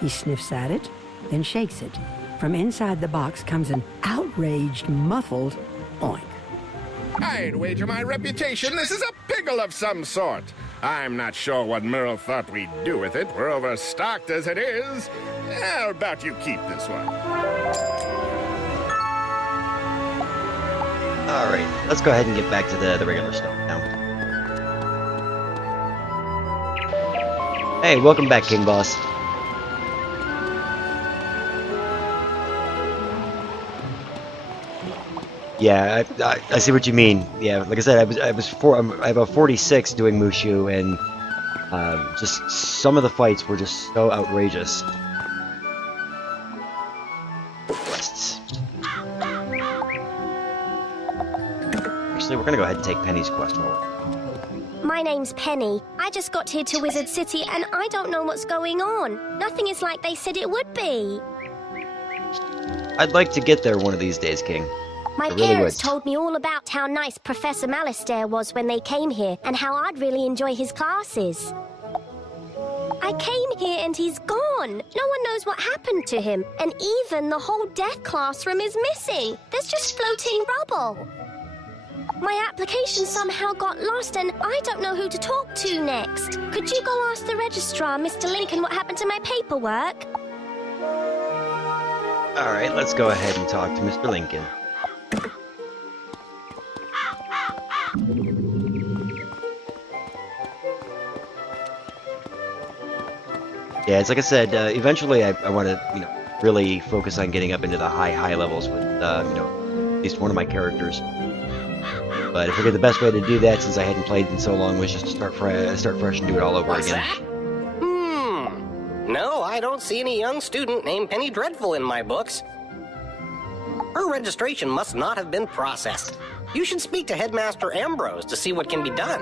He sniffs at it, then shakes it. From inside the box comes an outraged, muffled oink. I'd wager my reputation this is a pickle of some sort. I'm not sure what Merle thought we'd do with it. We're overstocked as it is. How about you keep this one? Alright, let's go ahead and get back to the regular stuff now. Hey, welcome back, King Boss. Yeah, I see what you mean. Yeah, like I said, I have a 46 doing Mushu, and just some of the fights were just so outrageous. Quests. Actually, we're gonna go ahead and take Penny's quest forward. My name's Penny. I just got here to Wizard City and I don't know what's going on. Nothing is like they said it would be. I'd like to get there one of these days, King. My I really parents would. told me all about how nice Professor Malastair was when they came here and how I'd really enjoy his classes. I came here and he's gone. No one knows what happened to him. And even the whole death classroom is missing. There's just floating rubble. My application somehow got lost and I don't know who to talk to next. Could you go ask the registrar, Mr. Lincoln, what happened to my paperwork? Alright, let's go ahead and talk to Mr. Lincoln. Yeah, it's like I said, eventually I want to, really focus on getting up into the high levels with, at least one of my characters. But I figured the best way to do that, since I hadn't played in so long, was just to start fresh and do it all over What's again. that? No, I don't see any young student named Penny Dreadful in my books. Her registration must not have been processed. You should speak to Headmaster Ambrose to see what can be done.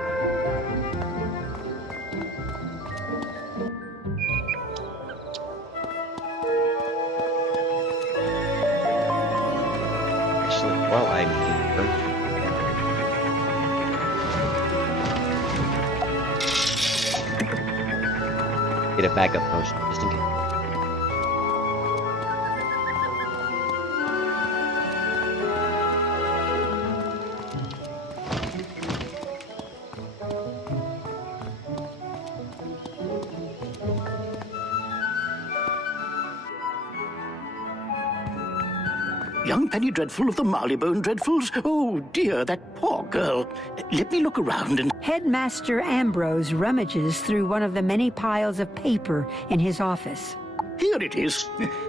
Actually, while I'm here, get a backup potion, just in case. Young Penny Dreadful of the Marleybone Dreadfuls? Oh, dear, that poor girl. Let me look around and... Headmaster Ambrose rummages through one of the many piles of paper in his office. Here it is.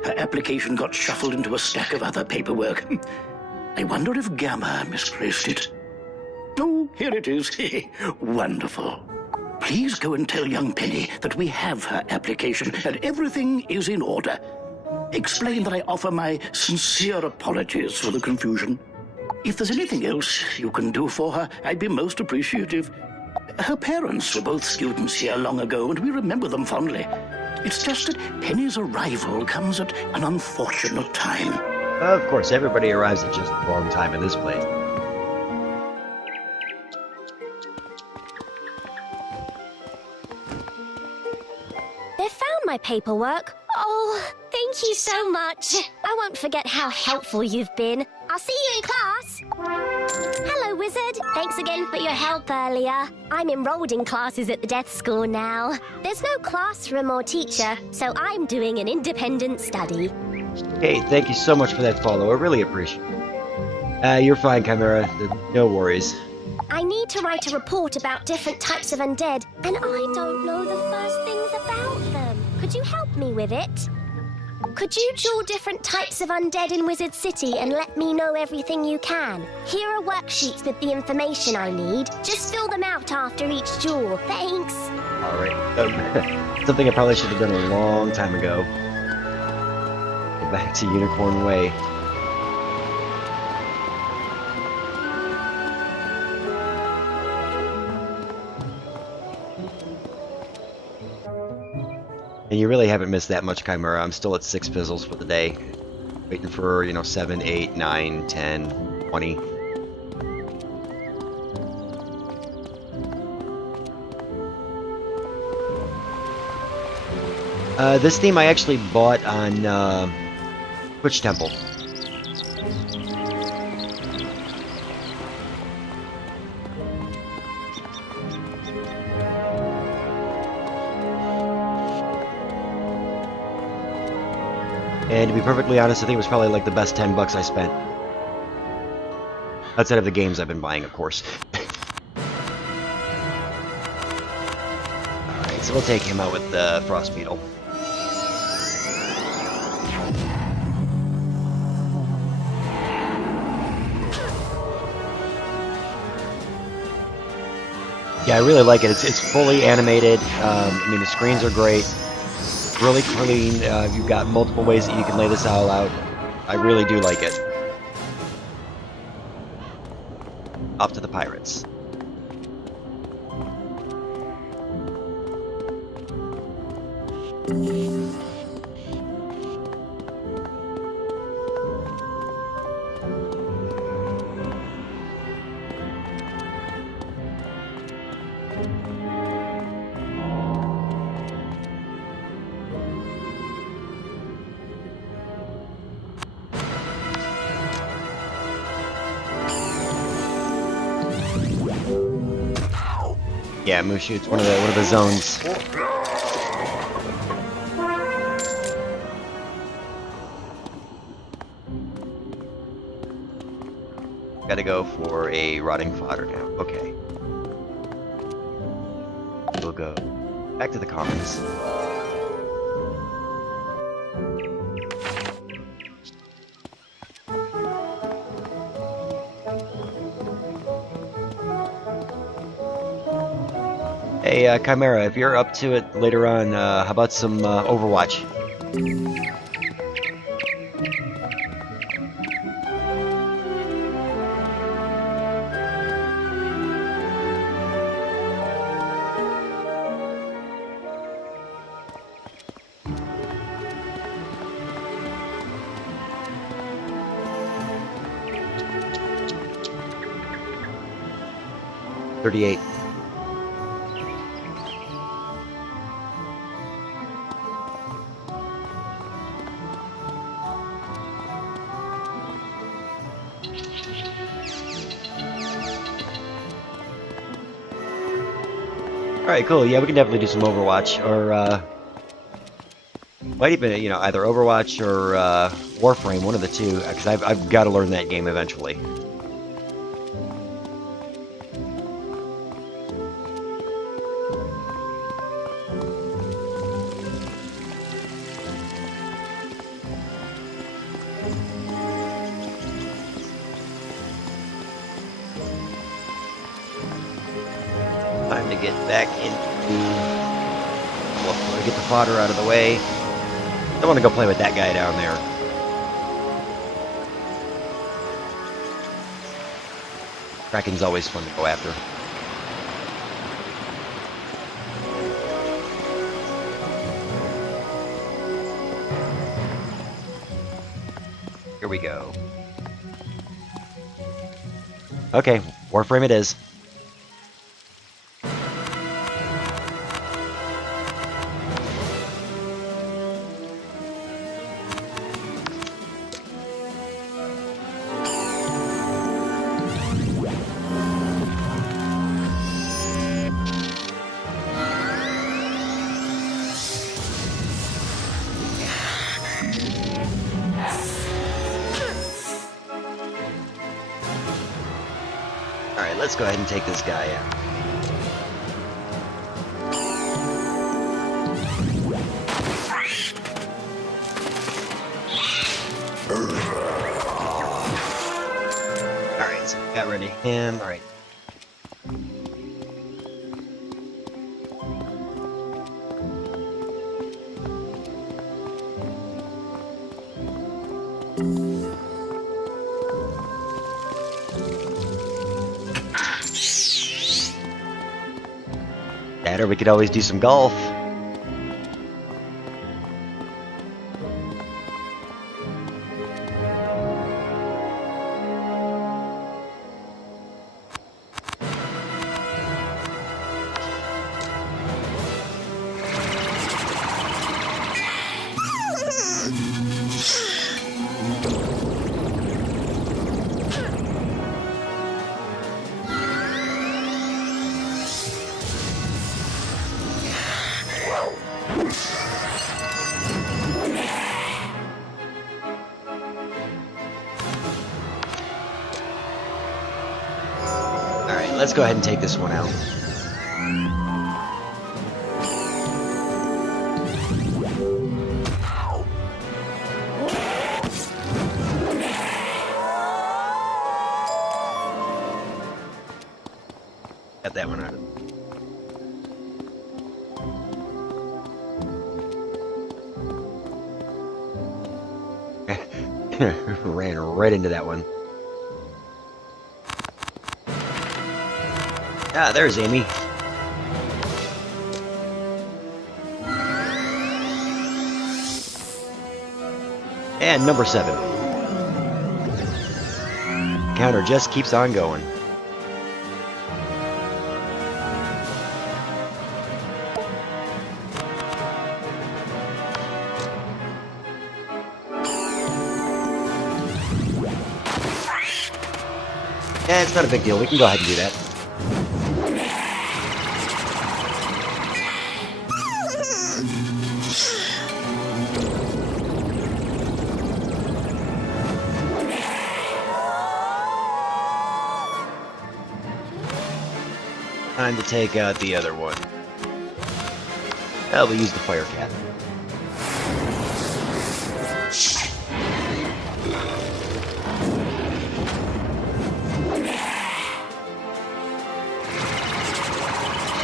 Her application got shuffled into a stack of other paperwork. I wonder if Gamma misplaced it. Oh, here it is. Wonderful. Please go and tell young Penny that we have her application and everything is in order. Explain that I offer my sincere apologies for the confusion. If there's anything else you can do for her, I'd be most appreciative. Her parents were both students here long ago, and we remember them fondly. It's just that Penny's arrival comes at an unfortunate time. Of course, everybody arrives at just the wrong time in this place. They found my paperwork. Oh, thank you so much. I won't forget how helpful you've been. I'll see you in class. Hello, Wizard. Thanks again for your help earlier. I'm enrolled in classes at the Death School now. There's no classroom or teacher, so I'm doing an independent study. Hey, thank you so much for that follow. I really appreciate it. You're fine, Chimera. No worries. I need to write a report about different types of undead, and I don't know the first things about them. Could you help me with it? Could you draw different types of undead in Wizard City and let me know everything you can? Here are worksheets with the information I need. Just fill them out after each draw. Thanks. Alright. Something I probably should have done a long time ago. Go back to Unicorn Way. And you really haven't missed that much, Chimera. I'm still at 6 fizzles for the day. Waiting for, 7, 8, 9, 10, 20. This theme I actually bought on Witch Temple. And to be perfectly honest, I think it was probably like the best $10 I spent. Outside of the games I've been buying, of course. Alright, so we'll take him out with the Frost Beetle. Yeah, I really like it. It's fully animated. I mean, the screens are great. Really clean. You've got multiple ways that you can lay this owl out. I really do like it. Off to the pirates. Yeah, Mushu, it's one of the zones. Gotta go for a rotting fodder now. Okay. We'll go back to the commons. Hey, Chimera, if you're up to it later on, how about some Overwatch? $38. Alright, cool. Yeah, we can definitely do some Overwatch. Or, Might even, you know, either Overwatch or Warframe, one of the two, because I've got to learn that game eventually. Time to get back into... Well, get the fodder out of the way. I want to go play with that guy down there. Kraken's always fun to go after. Here we go. Okay, Warframe it is. Alright, let's go ahead and take this guy out. Alright, so got ready him. Alright. That, or we could always do some golf. Alright, let's go ahead and take this one out. Got that one out of ran right into that one. Ah, there's Amy. And number 7. Counter just keeps on going. Yeah, it's not a big deal. We can go ahead and do that. Time to take out the other one. We'll use the fire cat.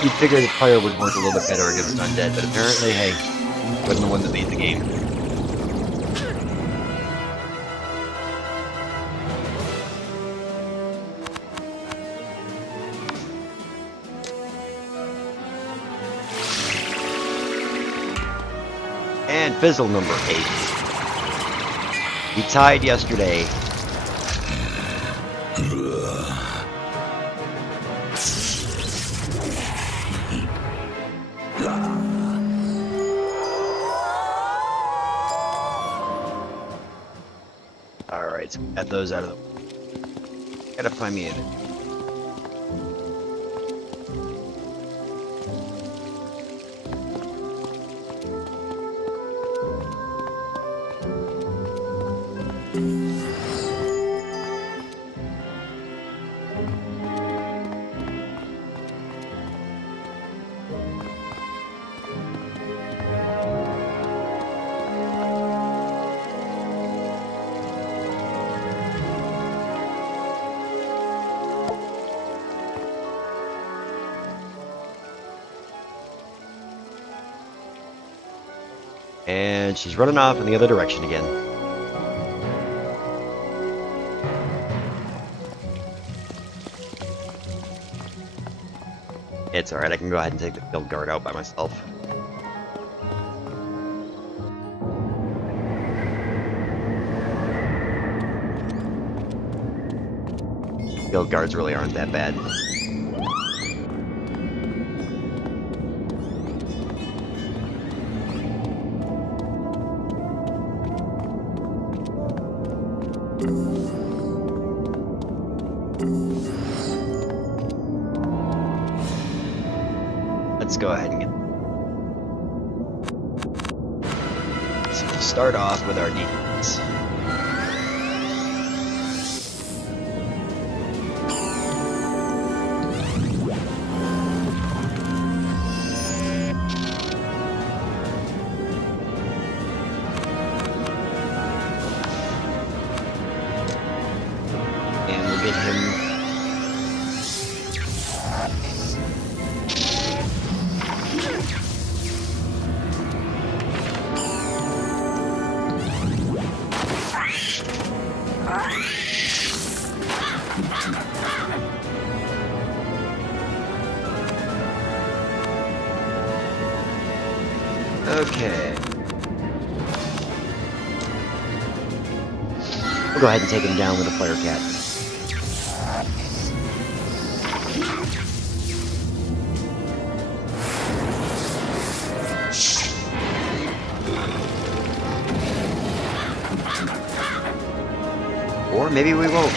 You'd figure the fire would work a little bit better against undead, but apparently, hey, wasn't the one that made the game. And fizzle number 8. We tied yesterday. Alright, so got those out of the way. Gotta find me in it. And she's running off in the other direction again. It's alright, I can go ahead and take the field guard out by myself. Field guards really aren't that bad. Let's go ahead and get... So we'll start off with our defense. And we'll get him... Okay. We'll go ahead and take him down with a fire cat. Or maybe we won't.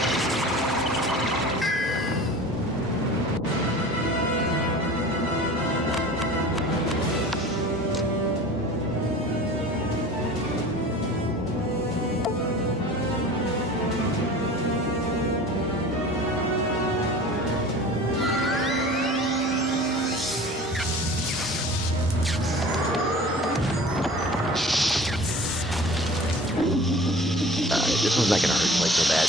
This one's not gonna hurt quite so bad.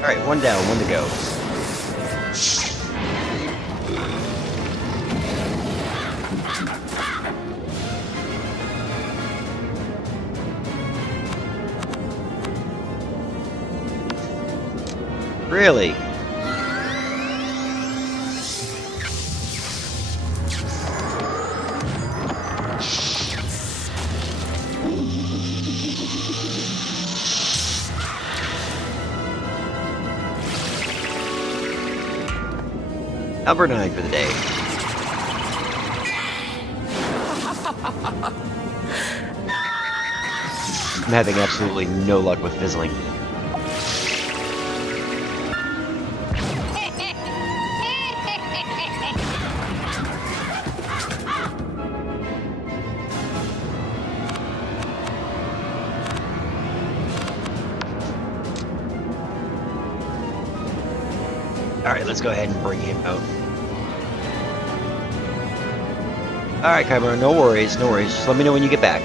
Alright, one down, one to go. Really? Number 9 for the day. I'm having absolutely no luck with fizzling. Alright, let's go ahead and bring him out. Alright, Kyber, no worries, no worries. Just let me know when you get back.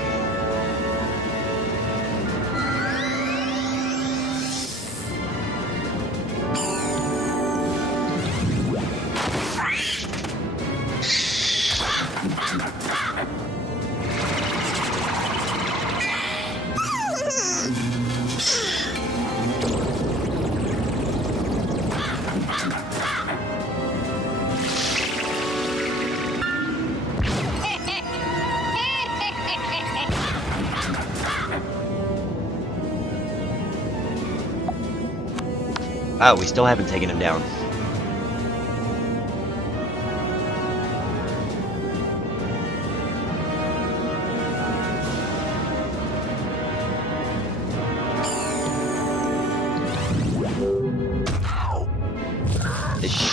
Oh, we still haven't taken him down.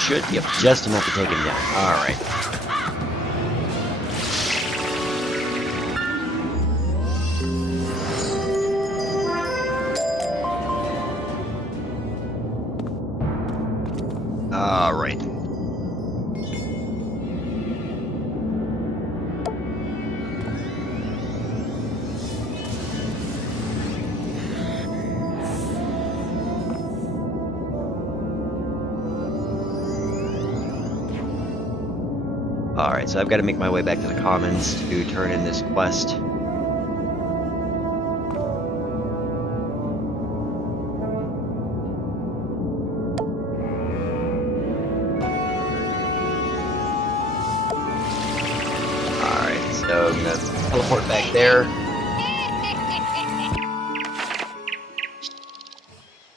should be just enough to take him down. Alright. Alright. Alright, so I've got to make my way back to the Commons to turn in this quest. Alright, so I'm going to teleport back there.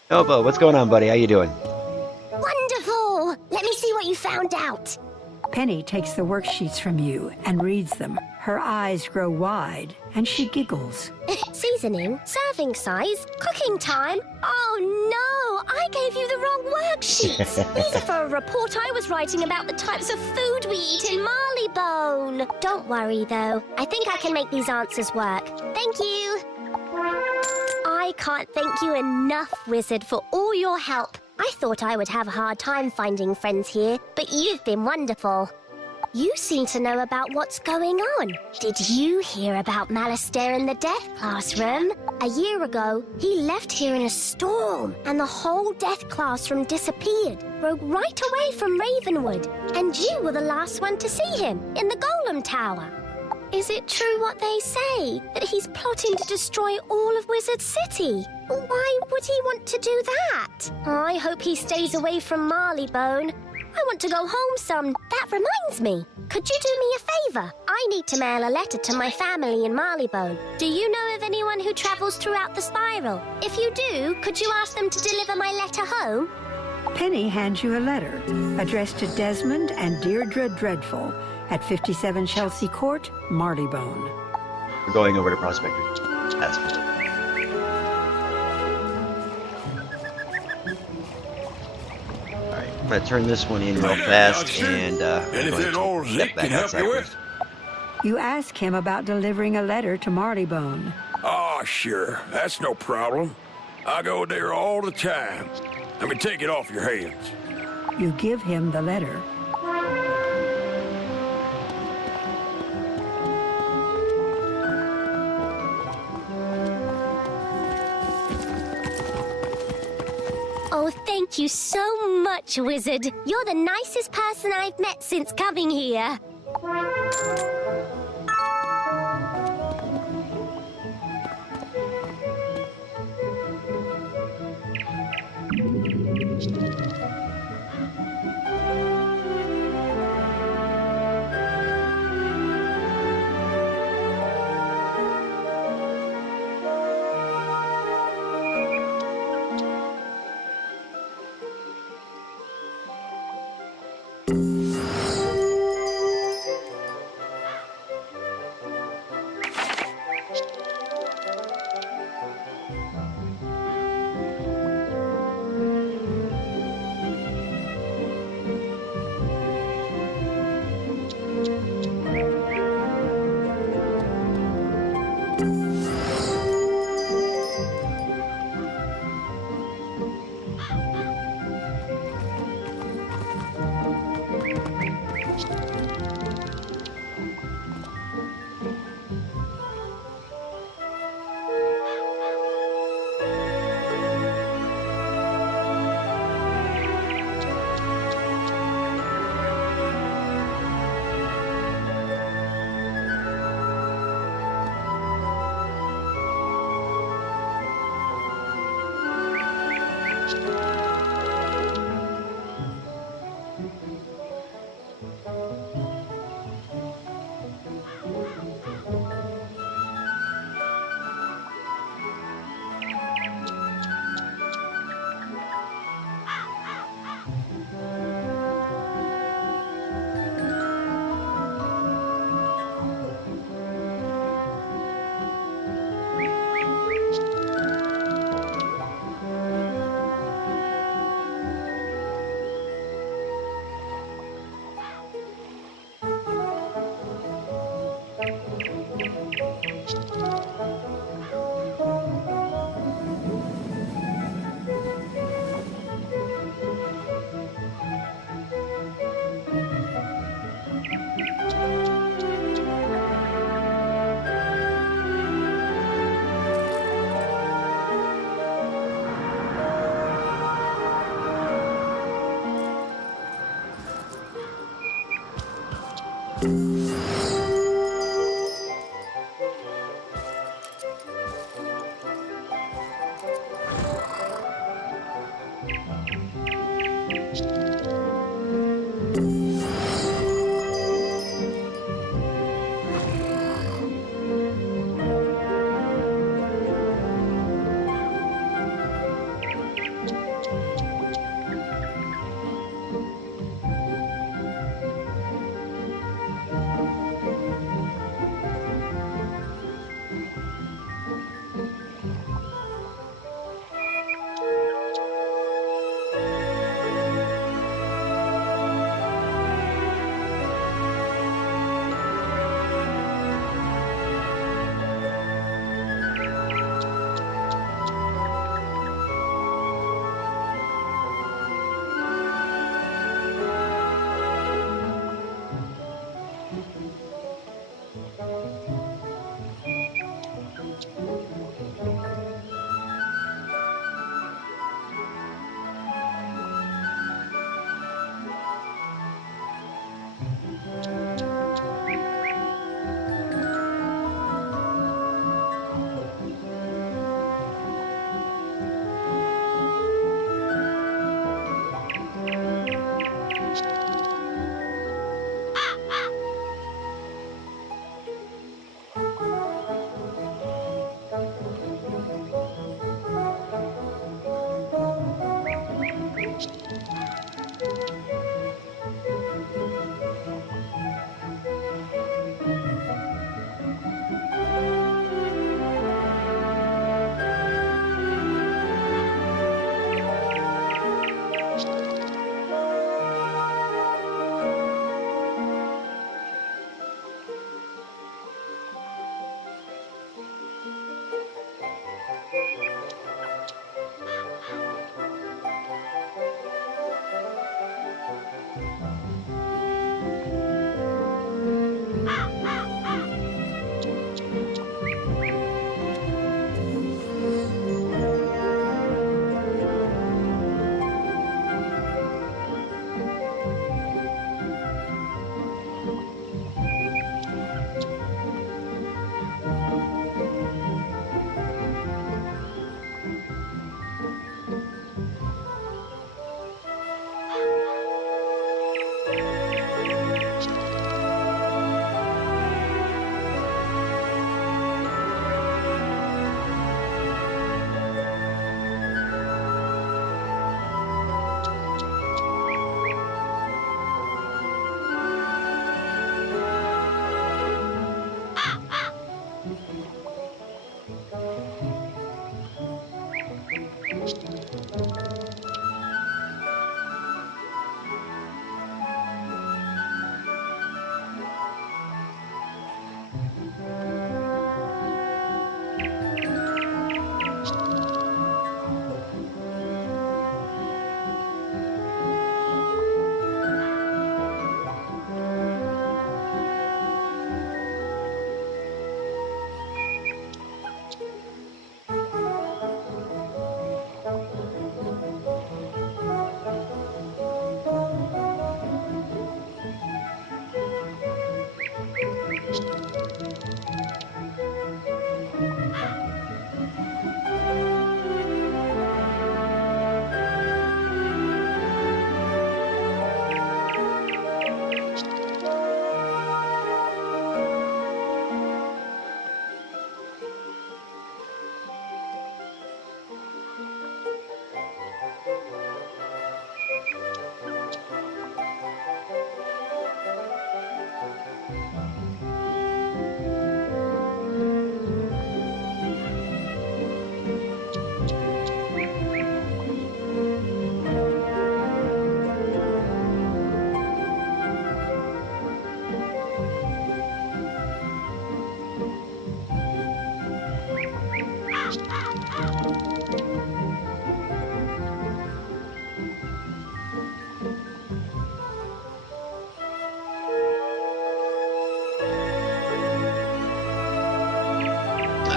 Nobo, what's going on, buddy? How you doing? Wonderful! Let me see what you found out. Penny takes the worksheets from you and reads them. Her eyes grow wide, and she giggles. Seasoning, serving size, cooking time. Oh no, I gave you the wrong worksheets. These are for a report I was writing about the types of food we eat in Marleybone. Don't worry though, I think I can make these answers work. Thank you. I can't thank you enough, Wizard, for all your help. I thought I would have a hard time finding friends here, but you've been wonderful. You seem to know about what's going on. Did you hear about Malastair in the Death Classroom? A year ago, he left here in a storm, and the whole Death Classroom disappeared, broke right away from Ravenwood, and you were the last one to see him in the Golem Tower. Is it true what they say, that he's plotting to destroy all of Wizard City? Why would he want to do that? I hope he stays away from Marleybone. I want to go home some. That reminds me. Could you do me a favor? I need to mail a letter to my family in Marleybone. Do you know of anyone who travels throughout the spiral? If you do, could you ask them to deliver my letter home? Penny hands you a letter addressed to Desmond and Deirdre Dreadful at 57 Chelsea Court, Marleybone. We're going over to Prospector's Task. Alright, I'm going to turn this one in real fast and anything old Zeke can help you with? You ask him about delivering a letter to Marleybone. Oh, sure. That's no problem. I go there all the time. Let me take it off your hands. You give him the letter. Oh, thank you so much, Wizard. You're the nicest person I've met since coming here.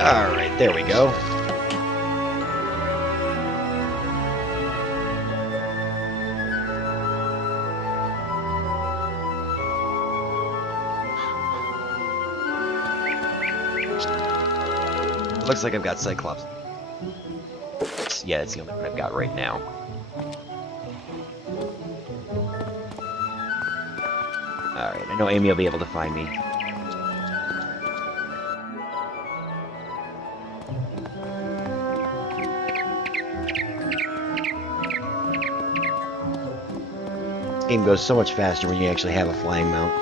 Alright, there we go. Looks like I've got Cyclops. Yeah, that's the only one I've got right now. Alright, I know Amy will be able to find me. This game goes so much faster when you actually have a flying mount.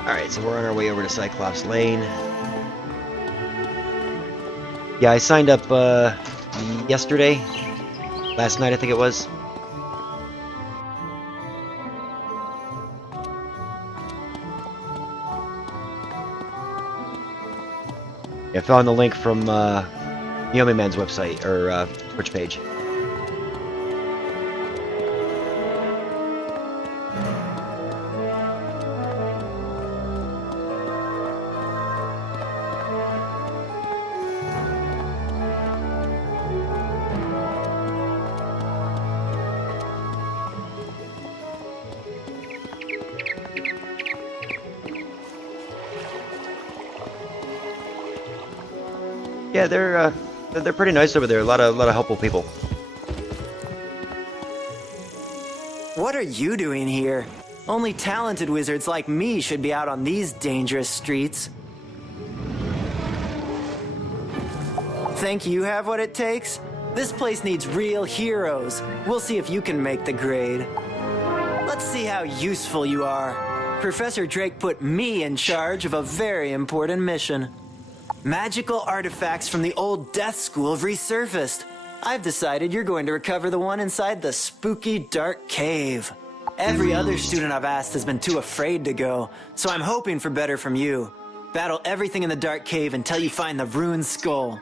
Alright, so we're on our way over to Cyclops Lane. Yeah, I signed up yesterday. Last night, I think it was. I found the link from Yomi Man's website, or Twitch page. Yeah, they're pretty nice over there. A lot of helpful people. What are you doing here? Only talented wizards like me should be out on these dangerous streets. Think you have what it takes? This place needs real heroes. We'll see if you can make the grade. Let's see how useful you are. Professor Drake put me in charge of a very important mission. Magical artifacts from the old Death School have resurfaced. I've decided you're going to recover the one inside the spooky dark cave. Every other student I've asked has been too afraid to go, so I'm hoping for better from you. Battle everything in the dark cave until you find the ruined skull.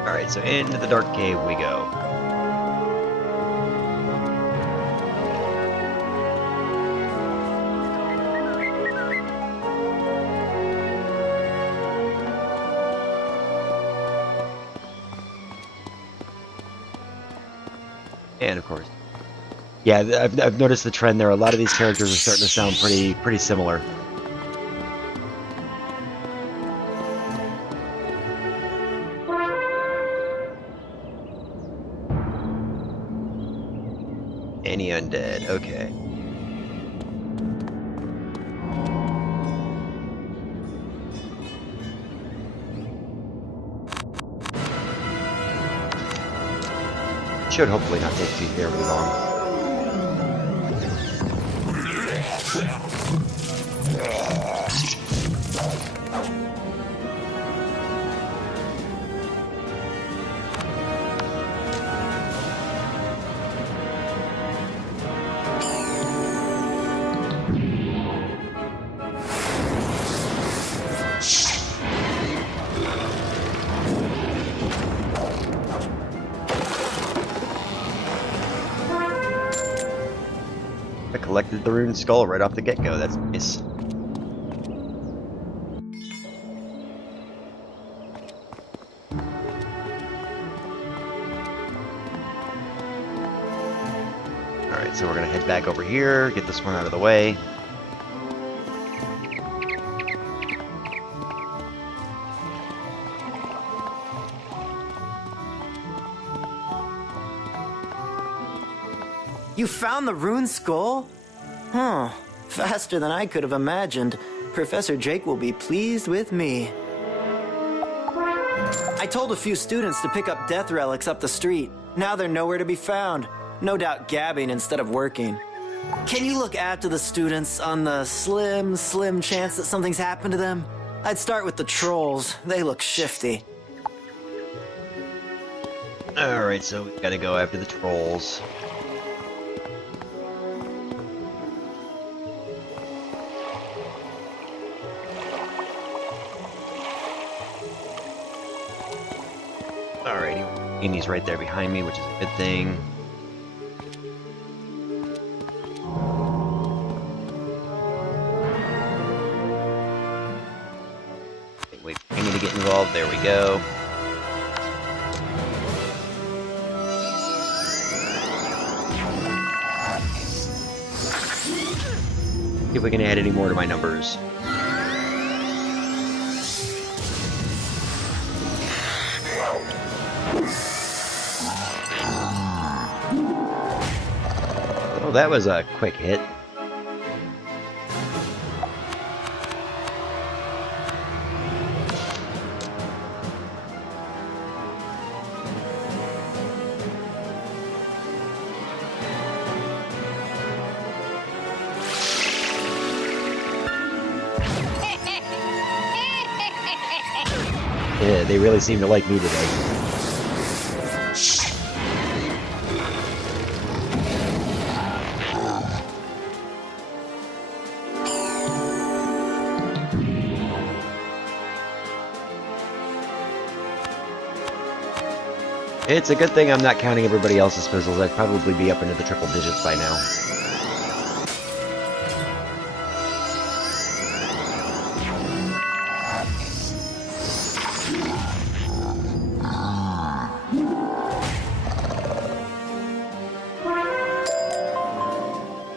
Alright, so into the dark cave we go. And of course, yeah, I've noticed the trend there. A lot of these characters are starting to sound pretty similar. Any undead? Okay. Should hopefully not take too terribly long. I collected the rune skull right off the get-go. That's nice. Alright, so we're gonna head back over here, get this one out of the way. You found the rune skull? Huh. Faster than I could have imagined. Professor Drake will be pleased with me. I told a few students to pick up death relics up the street. Now they're nowhere to be found. No doubt gabbing instead of working. Can you look after the students on the slim chance that something's happened to them? I'd start with the trolls. They look shifty. Alright, so we gotta go after the trolls. Alrighty, Amy's right there behind me, which is a good thing. Wait for Amy to get involved, there we go. See if we can add any more to my numbers. Oh, that was a quick hit. Yeah, they really seem to like me today. It's a good thing I'm not counting everybody else's fizzles. I'd probably be up into the triple digits by now.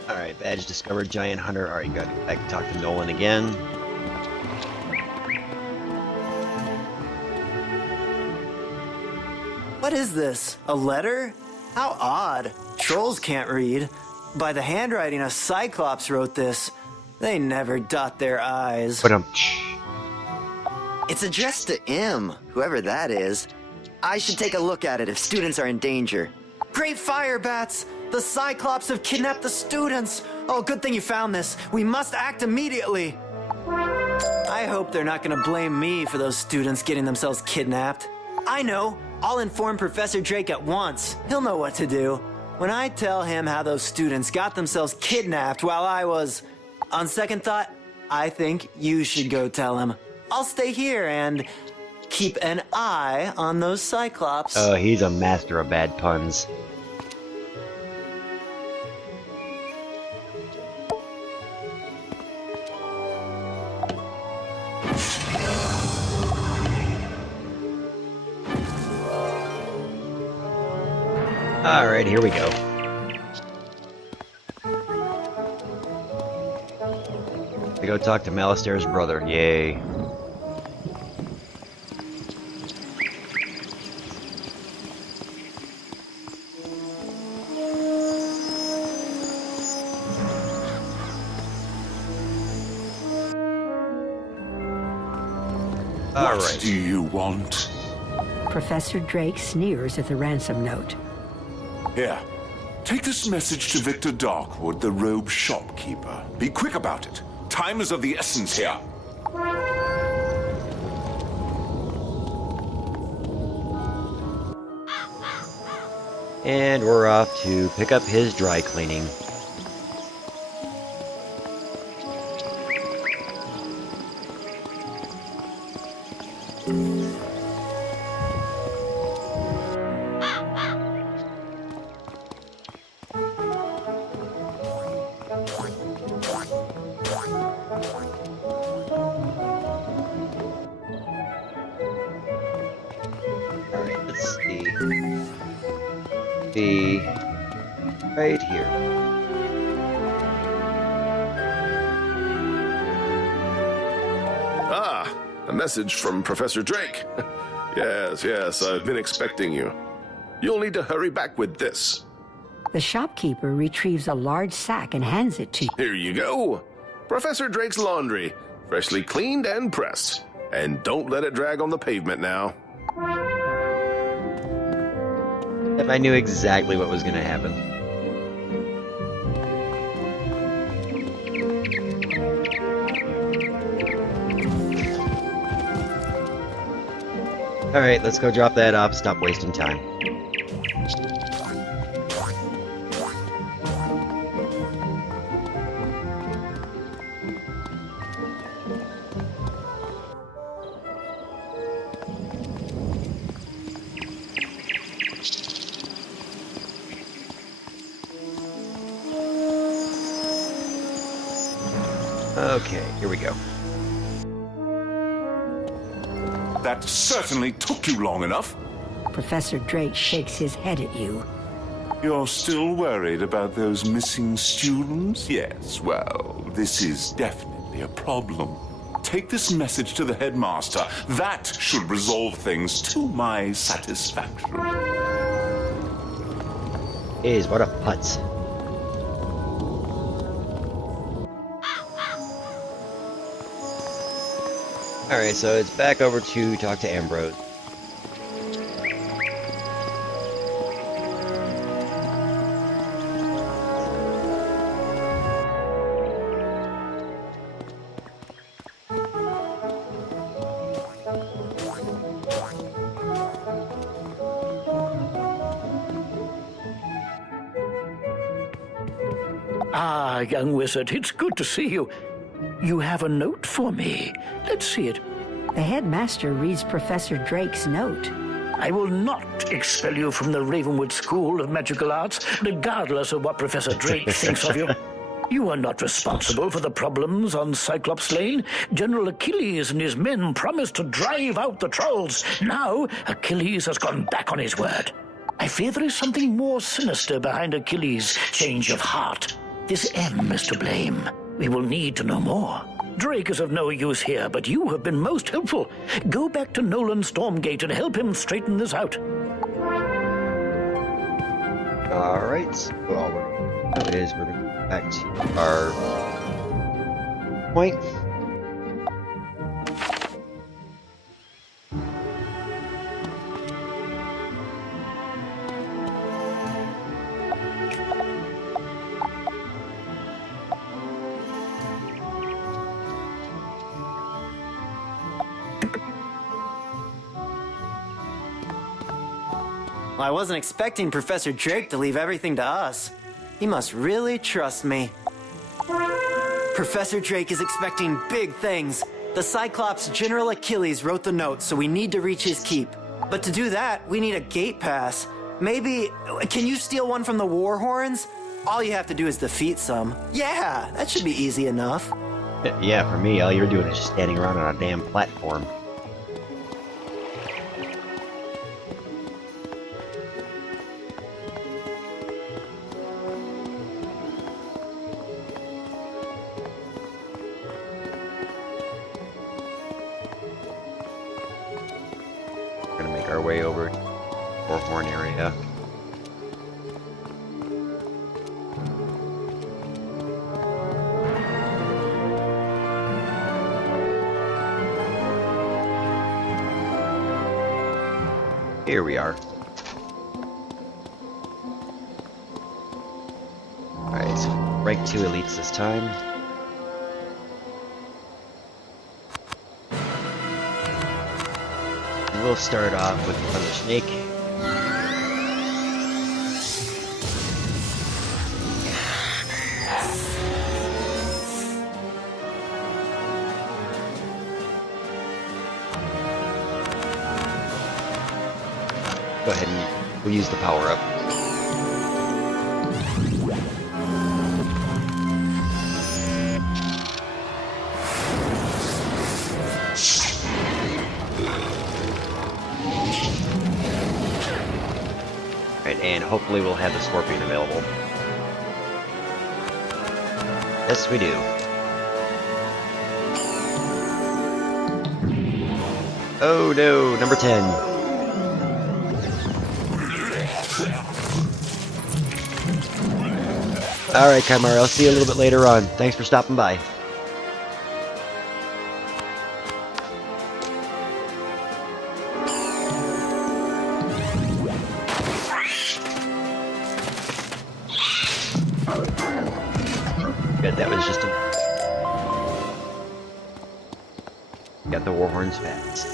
Alright, badge discovered, giant hunter. Alright, got back to talk to Nolan again. What is this? A letter? How odd. Trolls can't read. By the handwriting, a Cyclops wrote this. They never dot their I's. But It's addressed to M, whoever that is. I should take a look at it if students are in danger. Great fire bats! The Cyclops have kidnapped the students! Oh, good thing you found this. We must act immediately! I hope they're not gonna blame me for those students getting themselves kidnapped. I know! I'll inform Professor Drake at once. He'll know what to do. When I tell him how those students got themselves kidnapped while I was... On second thought, I think you should go tell him. I'll stay here and keep an eye on those Cyclops. oh, he's a master of bad puns. Alright, here we go. To go talk to Malistair's brother. Yay. What do you want? Professor Drake sneers at the ransom note. Here, take this message to Victor Darkwood, the robe shopkeeper. Be quick about it. Time is of the essence here. And we're off to pick up his dry cleaning. Alright, let's see. Be right here. Ah, a message from Professor Drake. Yes, I've been expecting you. You'll need to hurry back with this. The shopkeeper retrieves a large sack and hands it to you. Here you go. Professor Drake's laundry, freshly cleaned and pressed. And don't let it drag on the pavement now. If I knew exactly what was going to happen. Alright, let's go drop that off. Stop wasting time. Okay, here we go. That certainly took you long enough. Professor Drake shakes his head at you. You're still worried about those missing students? Yes, well, this is definitely a problem. Take this message to the headmaster. That should resolve things to my satisfaction. Jeez, what a putz. Alright, so it's back over to talk to Ambrose. Ah, young wizard, it's good to see you. You have a note for me. Let's see it. The headmaster reads Professor Drake's note. I will not expel you from the Ravenwood School of Magical Arts, regardless of what Professor Drake thinks of you. You are not responsible for the problems on Cyclops Lane. General Achilles and his men promised to drive out the trolls. Now, Achilles has gone back on his word. I fear there is something more sinister behind Achilles' change of heart. This M is to blame. We will need to know more. Drake is of no use here, but you have been most helpful. Go back to Nolan Stormgate and help him straighten this out. Alright, well, what it is, we're going back to our point. I wasn't expecting Professor Drake to leave everything to us. He must really trust me. Professor Drake is expecting big things. The Cyclops General Achilles wrote the note, so we need to reach his keep. But to do that, we need a gate pass. Maybe, can you steal one from the Warhorns? All you have to do is defeat some. Yeah, that should be easy enough. Yeah, for me, all you're doing is just standing around on a damn platform. Gonna make our way over to Warhorn area. Here we are. rank 2 elites this time. We'll start off with the Thunder Snake. Go ahead and we'll use the power up. Right, and hopefully we'll have the Scorpion available. Yes, we do. Oh no, number 10. Alright, Kymar, I'll see you a little bit later on. Thanks for stopping by. Good, that was just a... Got the Warhorns fast.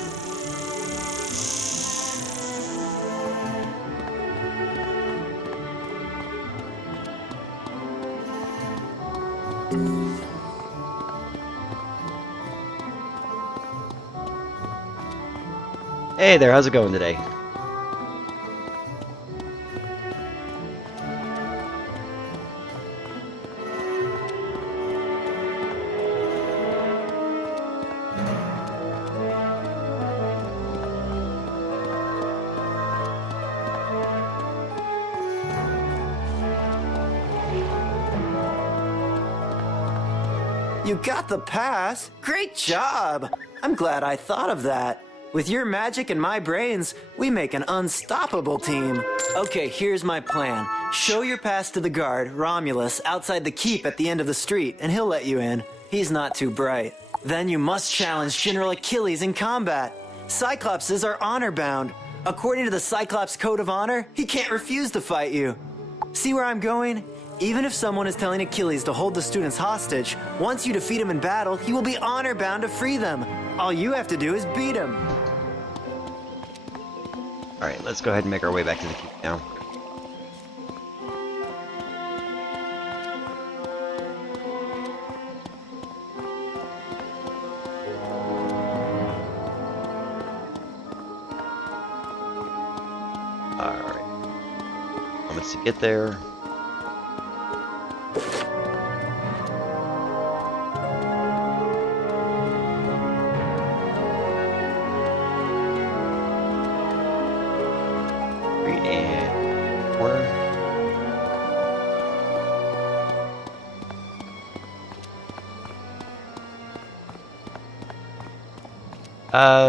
Hey there, how's it going today? You got the pass? Great job! I'm glad I thought of that. With your magic and my brains, we make an unstoppable team. Okay, here's my plan. Show your pass to the guard, Romulus, outside the keep at the end of the street, and he'll let you in. He's not too bright. Then you must challenge General Achilles in combat. Cyclopses are honor-bound. According to the Cyclops Code of Honor, he can't refuse to fight you. See where I'm going? Even if someone is telling Achilles to hold the students hostage, once you defeat him in battle, he will be honor-bound to free them. All you have to do is beat him. Alright, let's go ahead and make our way back to the keep now. Alright. Moments to get there.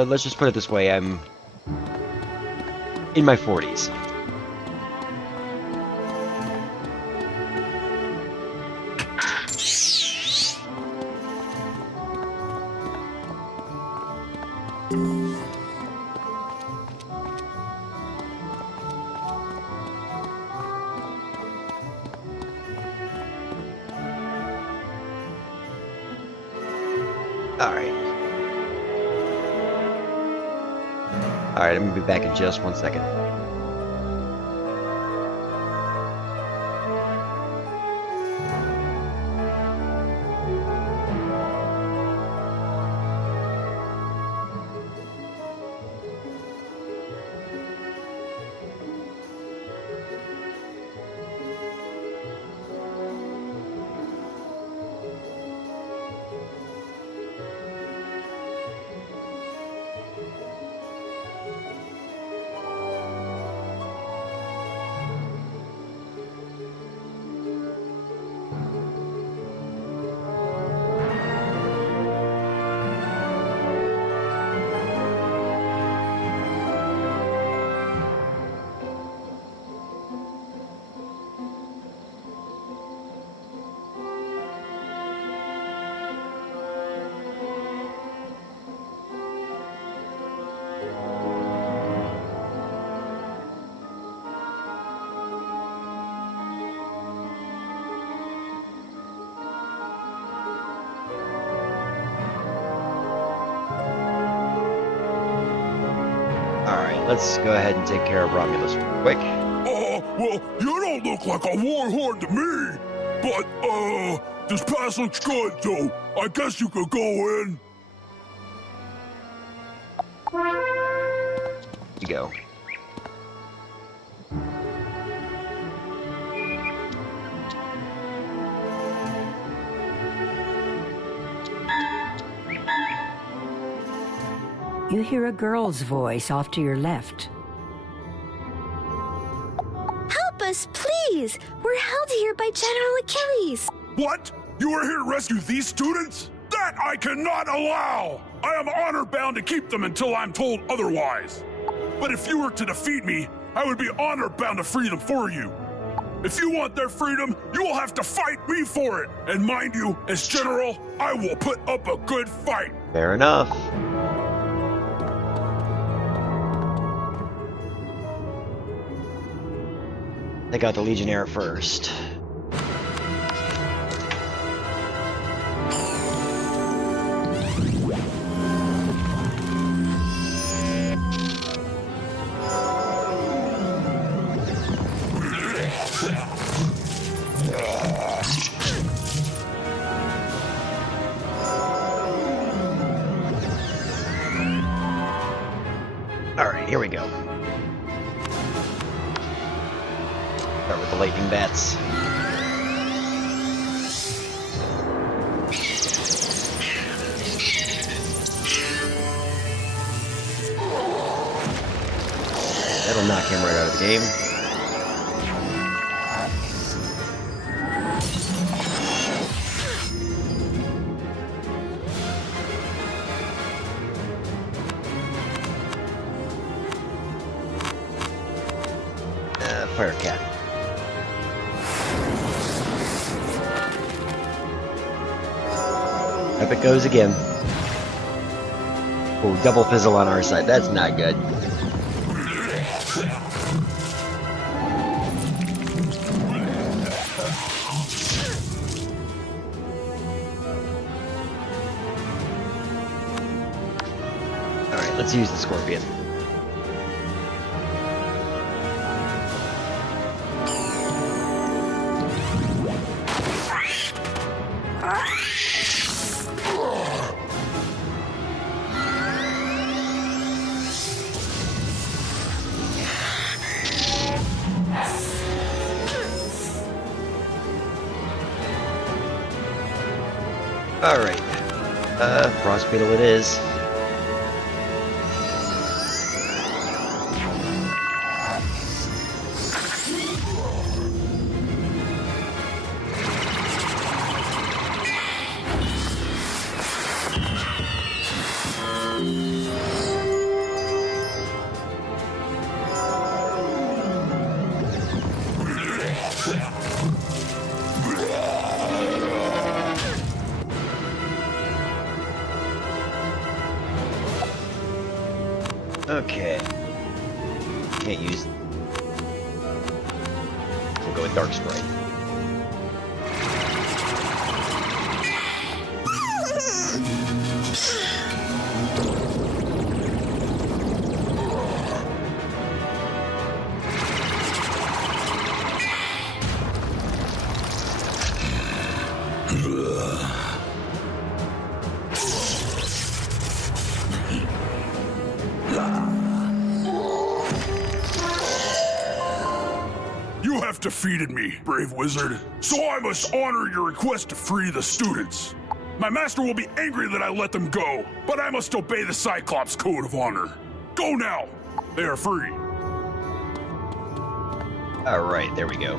Let's just put it this way, I'm in my 40s. Alright, I'm gonna be back in just 1 second. let's go ahead and take care of Romulus real quick. Well, you don't look like a warhorn to me. But, this pass looks good, so I guess you could go in. You go. You hear a girl's voice off to your left. Help us, please! We're held here by General Achilles. What? You are here to rescue these students? That I cannot allow! I am honor-bound to keep them until I'm told otherwise. But if you were to defeat me, I would be honor-bound to free them for you. If you want their freedom, you will have to fight me for it. And mind you, as General, I will put up a good fight. Fair enough. Take out the Legionnaire first. Alright, here we go. Start with the lightning bats. That'll knock him right out of the game. Fire cat. Up it goes again. Oh, double fizzle on our side. That's not good. Alright, let's use the scorpion. Alright. Frost Beetle it is. Okay. Can't use. We'll go with Dark Sprite. You have defeated me, brave wizard, so I must honor your request to free the students. My master will be angry that I let them go, but I must obey the Cyclops Code of Honor. Go now! They are free. Alright, there we go.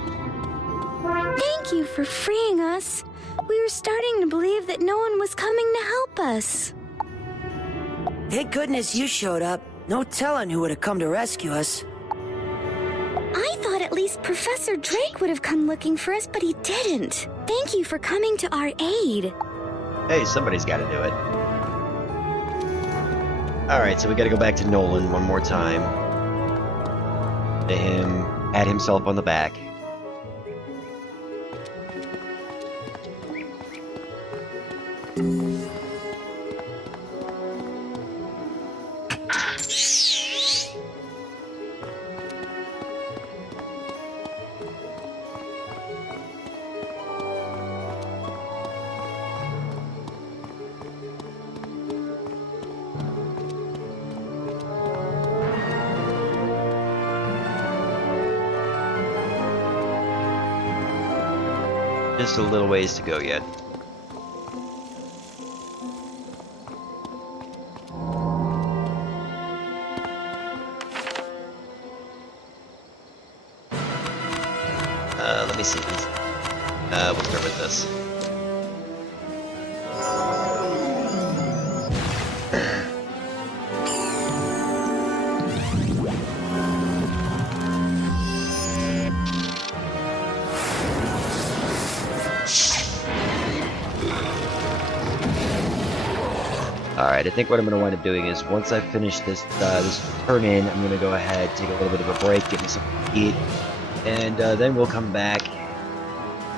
Thank you for freeing us. We were starting to believe that no one was coming to help us. Thank goodness you showed up. No telling who would have come to rescue us. I thought at least Professor Drake would have come looking for us, but he didn't. Thank you for coming to our aid. Hey, somebody's got to do it. Alright, so we got to go back to Nolan one more time. To him, pat himself on the back. Just a little ways to go yet. Let me see these. We'll start with this. Alright, I think what I'm going to wind up doing is once I finish this turn in, I'm going to go ahead, take a little bit of a break, get me something to eat, and then we'll come back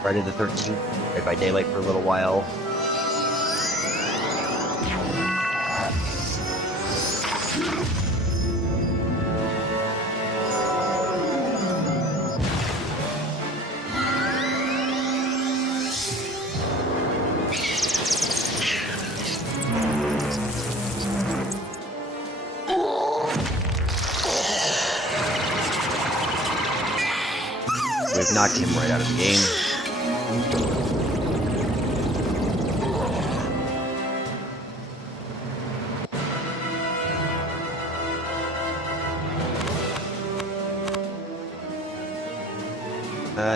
Friday the 13th, Dead by Daylight for a little while. We've knocked him right out of the game.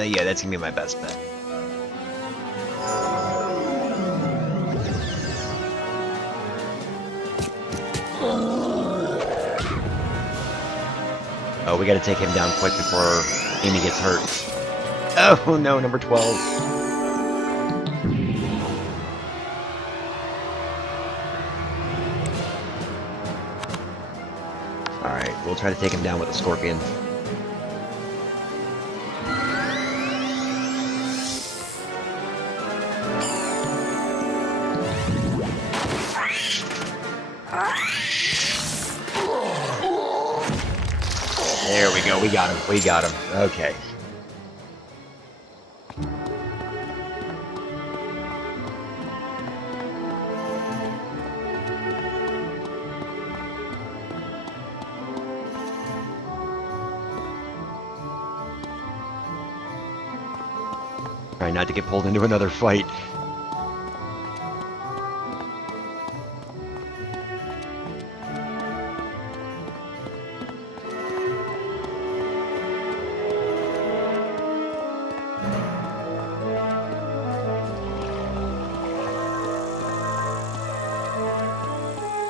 Yeah, that's gonna be my best bet. Oh, we gotta take him down quick before Amy gets hurt. Oh no, number 12. Alright, we'll try to take him down with a scorpion. There we go, we got him, we got him. Okay. Try not to get pulled into another fight.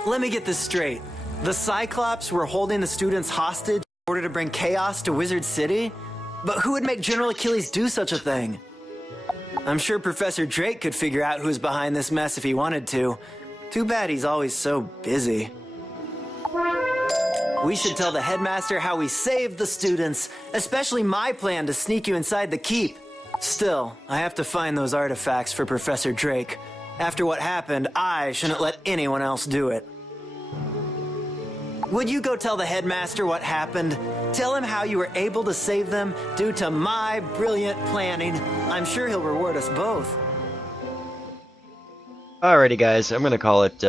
Let me get this straight. The Cyclops were holding the students hostage in order to bring chaos to Wizard City? But who would make General Achilles do such a thing? I'm sure Professor Drake could figure out who's behind this mess if he wanted to. Too bad he's always so busy. We should tell the headmaster how we saved the students, especially my plan to sneak you inside the keep. Still, I have to find those artifacts for Professor Drake. After what happened, I shouldn't let anyone else do it. Would you go tell the headmaster what happened? Tell him how you were able to save them due to my brilliant planning. I'm sure he'll reward us both. Alrighty guys, I'm gonna call it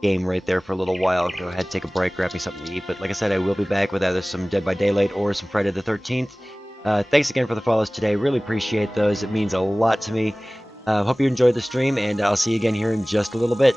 game right there for a little while. Go ahead, take a break, grab me something to eat. But like I said, I will be back with either some Dead by Daylight or some Friday the 13th. Thanks again for the follows today. Really appreciate those. It means a lot to me. Hope you enjoyed the stream, and I'll see you again here in just a little bit.